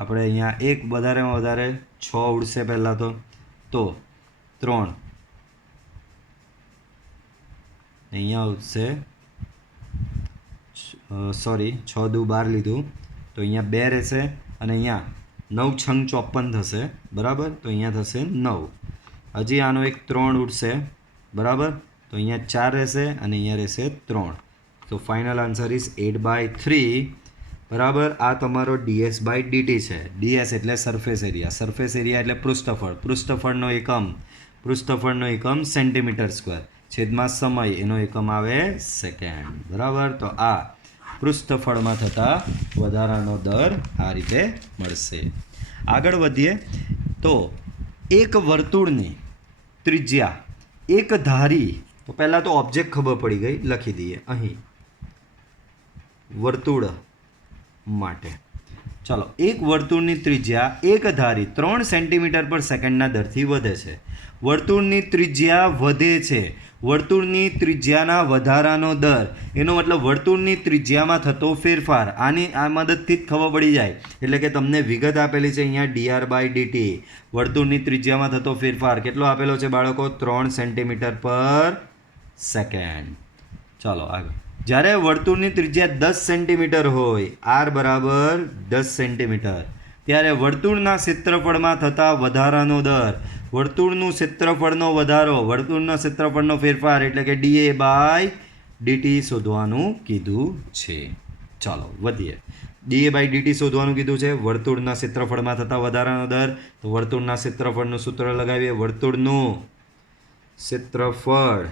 આપણે અહીંયા એક વધારેમાં વધારે 6 ઉડશે પહેલાં તો 3 અહીંયા ઉડશે, સોરી 6 દુ 12 લીધું, તો અહીંયા 2 રહેશે અને અહીંયા 9 × 6 = 54 થશે. બરાબર, તો અહીંયા થશે 9. હજી આનો એક 3 ઉડશે. બરાબર, તો અહીંયા 4 રહેશે અને અહીંયા રહેશે 3. તો ફાઇનલ આન્સર ઇઝ 8/3. બરાબર, આ તમારો ds બાય dt છે. ds એટલે સરફેસ એરિયા, સરફેસ એરિયા એટલે પૃષ્ઠફળનો એકમ સેન્ટીમીટર સ્ક્વેર, છેદમાં સમય, એનો એકમ આવે સેકન્ડ. બરાબર, તો આ પૃષ્ઠફળમાં થતા વધારાનો દર આ રીતે મળશે. આગળ વધીએ તો એક વર્તુળની ત્રિજ્યા એક ધારી, તો પહેલાં તો ઓબ્જેક્ટ ખબર પડી ગઈ, લખી દઈએ અહીં વર્તુળ માટે. ચાલો, એક વર્તુળની ત્રિજ્યા એક ધારી 3 સેન્ટીમીટર પર સેકન્ડના દરથી વધે છે. વર્તુળની ત્રિજ્યા વધે છે, વર્તુળની ત્રિજ્યાના વધારાનો દર, એનો મતલબ વર્તુળની ત્રિજ્યામાં થતો ફેરફાર. આની આ મદદથી જ ખબર પડી જાય, એટલે કે તમને વિગત આપેલી છે અહીંયા dr બાય dt. વર્તુળની ત્રિજ્યામાં થતો ફેરફાર કેટલો આપેલો છે બાળકો? 3 સેન્ટીમીટર પર સેકન્ડ. ચાલો આગળ. જ્યારે વર્તુળની ત્રિજ્યા 10 સેન્ટીમીટર હોય, r બરાબર 10 સેન્ટીમીટર, ત્યારે વર્તુળના ક્ષેત્રફળમાં થતા વધારાનો દર, વર્તુળનું ક્ષેત્રફળનો વધારો, વર્તુળના ક્ષેત્રફળનો ફેરફાર એટલે કે da બાય dt શોધવાનું કીધું છે. ચાલો વધીએ. da બાય dt શોધવાનું કીધું છે. વર્તુળના ક્ષેત્રફળમાં થતા વધારાનો દર, તો વર્તુળના ક્ષેત્રફળનું સૂત્ર લગાવીએ. વર્તુળનું ક્ષેત્રફળ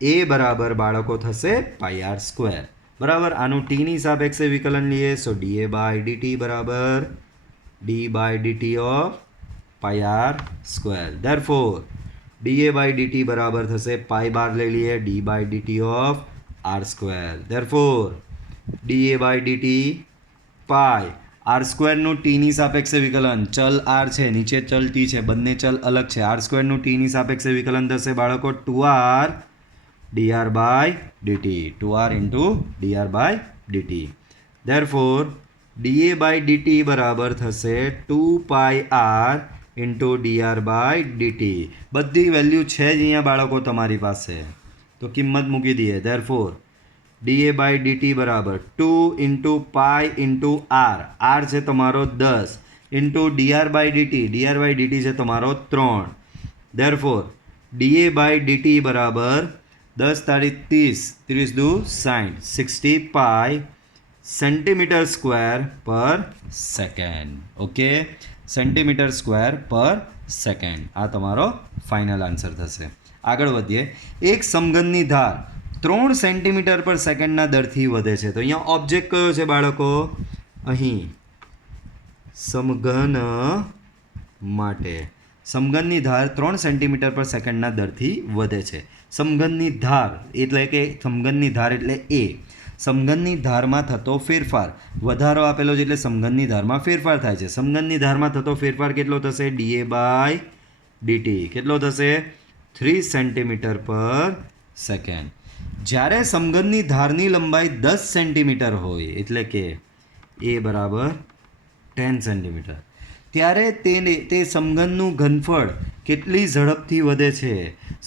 એ બરાબર બાળકો થશે πr². બરાબર, આનું ટીની સાપેક્ષે વિકલન લઈએ, સો da બાય dt બરાબર d by dt of πr². Therefore da by dt બરાબર થશે પાઈ બાર લઈ લઈએ, d by dt of r². Therefore da by dt pi r²નું ટીની સાપેક્ષે વિકલન, ચલ r છે, નીચે ચલ t છે, બંને ચલ અલગ છે. r²નું ટીની સાપેક્ષે વિકલન થશે બાળકો 2r dr by dt, 2r into dr by dt. Therefore da by dt બરાબર થશે 2πr into dr by dt. બધી વેલ્યુ છે જ અહીંયા બાળકો તમારી પાસે, તો કિંમત મૂકી દઈએ. Therefore DA/dt બરાબર 2 ઇન્ટુ પાઈ ઇન્ટુ આર છે તમારો 10 ઇન્ટુ dr/dt છે તમારો 3. ધેરફોર DA/dt બરાબર 10 તારીખ 30 દુ 60 60 પાઈ સેન્ટીમીટર સ્ક્વેર પર સેકન્ડ. ઓકે, સેન્ટીમીટર સ્ક્વેર પર સેકન્ડ. આ તમારો ફાઇનલ આન્સર થશે. આગળ વધીએ. એક સમઘનની ધાર 3 સેન્ટીમીટર પર સેકન્ડના દરથી વધે છે. તો અહીંયા ઓબ્જેક્ટ કયો છે બાળકો? અહીં સમઘન માટે સમઘનની ધાર 3 સેન્ટીમીટર પર સેકન્ડના દરથી વધે છે. સમઘનની ધાર એટલે કે સમઘનની ધાર એટલે એ સમઘનની ધારમાં થતો ફેરફાર. વધારો આપેલો છે એટલે સમઘનની ધારમાં ફેરફાર થાય છે. સમઘનની ધારમાં થતો ફેરફાર કેટલો થશે? DA/dt કેટલો થશે? 3 સેન્ટીમીટર પર સેકન્ડ. જ્યારે સમઘનની ધારની લંબાઈ 10 સેન્ટીમીટર હોય એટલે કે એ બરાબર 10 સેન્ટીમીટર, ત્યારે તે સમઘનનું ઘનફળ કેટલી ઝડપથી વધે છે?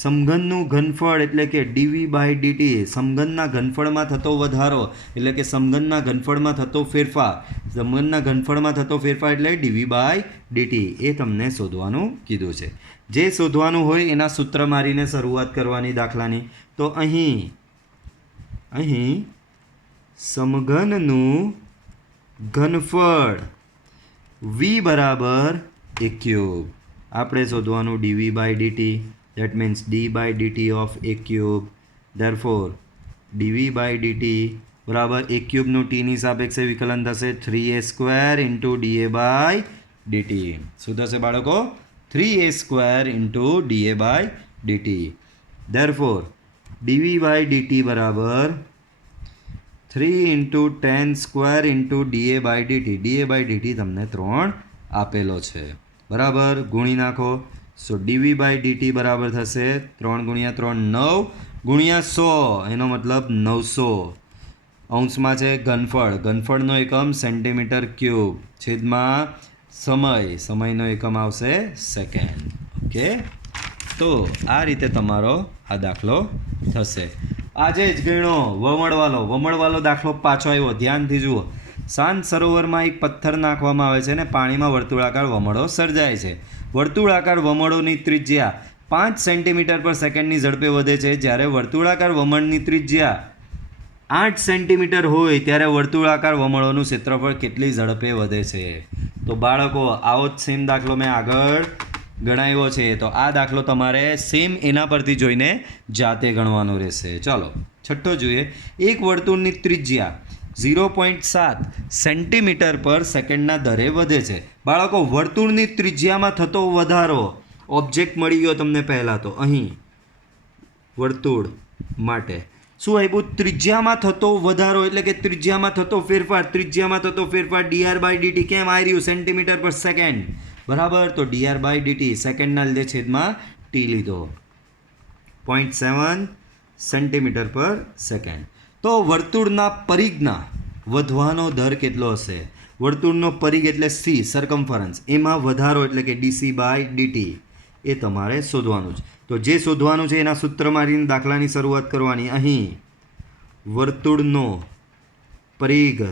સમઘનનું ઘનફળ એટલે કે dV/dt સમઘનના ઘનફળમાં થતો વધારો એટલે કે સમઘનના ઘનફળમાં થતો ફેરફાર. સમઘનના ઘનફળમાં થતો ફેરફાર એટલે dV/dt એ તમને શોધવાનું કીધું છે. જે શોધવાનું હોય એના સૂત્ર મારીને શરૂઆત કરવાની દાખલાની. તો અહીં સમઘનનું ઘનફળ v બરાબર a ક્યુબ. આપણે શોધવાનું dV/dt. That means d/dt of a cube. Therefore dV/dt બરાબર a ક્યુબનું ટીની સાપેક્ષે વિકલન થશે 3a² ઇન્ટુ dA/dt. શું થશે બાળકો? 3a² into dA/dt. Therefore dV/dt બરાબર 3 ઇન્ટુ 10² ઇન્ટુ dA/dt. dA/dt તમને 3 આપેલો છે બરાબર. ગુણી નાખો. સો dV/dt બરાબર થશે 3 ગુણ્યા 3 9 ગુણ્યા 100 એનો મતલબ 900. અંશમાં છે ઘનફળ. ઘનફળનો એકમ સેન્ટીમીટર ક્યુબ છેદમાં સમયનો એકમ આવશે સેકન્ડ. ઓકે, તો આ રીતે તમારો આ દાખલો થશે. આજે જ ગણો વમળવાલો દાખલો પાછો આવ્યો. ધ્યાનથી જુઓ. શાંત સરોવરમાં એક પથ્થર નાખવામાં આવે છે અને પાણીમાં વર્તુળાકાર વમળો સર્જાય છે. વર્તુળાકાર વમળોની ત્રિજ્યા 5 સેન્ટીમીટર પર સેકન્ડની ઝડપે વધે છે. જ્યારે વર્તુળાકાર વમળની ત્રિજ્યા 8 સેન્ટીમીટર હોય ત્યારે વર્તુળાકાર વમળોનું ક્ષેત્રફળ કેટલી ઝડપે વધે છે? તો બાળકો આવો જ સેમ દાખલો મેં આગળ ગણાવ્યો છે. તો આ દાખલો તમારે સેમ એના પરથી જોઈને જાતે ગણવાનો રહેશે. ચાલો છઠ્ઠો જોઈએ. એક વર્તુળની ત્રિજ્યા 0.7 સેન્ટીમીટર પર સેકન્ડના દરે વધે છે. બાળકો વર્તુળની ત્રિજ્યામાં થતો વધારો ઓબ્જેક્ટ મળી ગયો તમને પહેલાં. તો અહીં વર્તુળ માટે શું આપ્યું? ત્રિજ્યામાં થતો વધારો એટલે કે ત્રિજ્યામાં થતો ફેરફાર. ત્રિજ્યામાં થતો ફેરફાર dr/dt. કેમ આવી રહ્યું? સેન્ટીમીટર પર સેકન્ડ બરાબર. તો dr/dt સેકન્ડના લીધે છેદમાં t લીધો 0.7 સેન્ટીમીટર પર સેકન્ડ. તો વર્તુળના પરિઘના વધવાનો દર કેટલો હશે? વર્તુળનો પરિઘ એટલે c સરકમફરન્સ, એમાં વધારો એટલે કે dc/dt એ તમારે શોધવાનું છે. તો જે શોધવાનું છે એના સૂત્ર મારીને દાખલાની શરૂઆત કરવાની. અહીં વર્તુળનો પરિઘ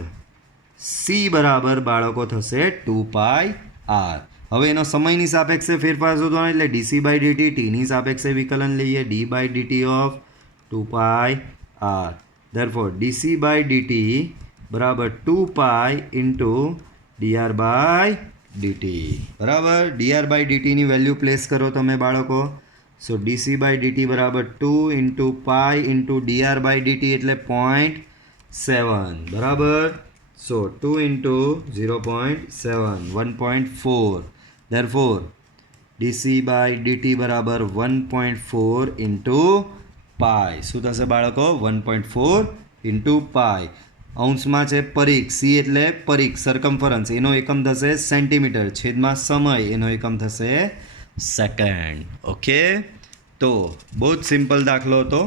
c બરાબર બાળકો થશે 2πr. હવે એનો સમયની સાપેક્ષે ફેરફાર શોધવાનો એટલે dc/dt. ટીની સાપેક્ષે વિકલન લઈએ d/dt of 2πr. Therefore dc/dt બરાબર 2π ઇન્ટુ dr/dt બરાબર. dr/dt ની વેલ્યુ પ્લેસ કરો તમે બાળકો. સો dc/dt બરાબર 2 ઇન્ટુ પાઈ ઇન્ટુ dr/dt એટલે 0.7 બરાબર. સો 2 ઇન્ટુ 0.7 1.4. Therefore dc/dt બરાબર 1.4 ઇન્ટુ પાઈ. શું થશે બાળકો? 1.4 ઇન્ટુ પાઈ. અંશમાં છે પરિઘ. c એટલે પરિઘ સરકમફરન્સ, એનો એકમ થશે સેન્ટીમીટર. છેદમાં સમય, એનો એકમ થશે સેકન્ડ. ઓકે, તો બહુ જ સિમ્પલ દાખલો હતો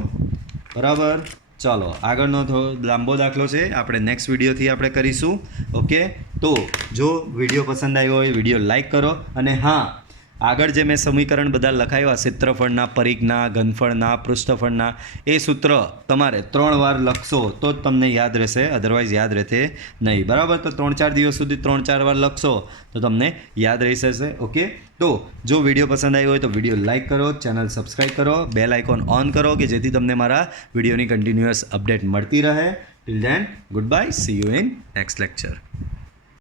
બરાબર. ચાલો આગળનો થોડો લાંબો દાખલો છે, આપણે નેક્સ્ટ વિડીયોથી આપણે કરીશું. ઓકે, તો જો વિડીયો પસંદ આવ્યો હોય વિડીયો લાઈક કરો. અને હા, આગળ જે મેં સમીકરણ બધા લખાવ્યા ક્ષેત્રફળના, પરિઘના, ઘનફળના, પૃષ્ઠફળના, એ સૂત્ર તમારે 3 વાર લખશો તો જ તમને યાદ રહેશે, અધરવાઇઝ યાદ રહેશે નહીં. બરાબર? તો 3-4 દિવસ સુધી 3-4 વાર લખશો તો તમને યાદ રહી જશે. ઓકે, તો જો વિડીયો પસંદ આવ્યો હોય તો વિડીયો લાઇક કરો, ચેનલ સબસ્ક્રાઈબ કરો, બેલ આઇકોન ઓન કરો કે જેથી તમને મારા વિડીયોની કન્ટિન્યુઅસ અપડેટ મળતી રહે. Till then, good bye, C you in next lecture.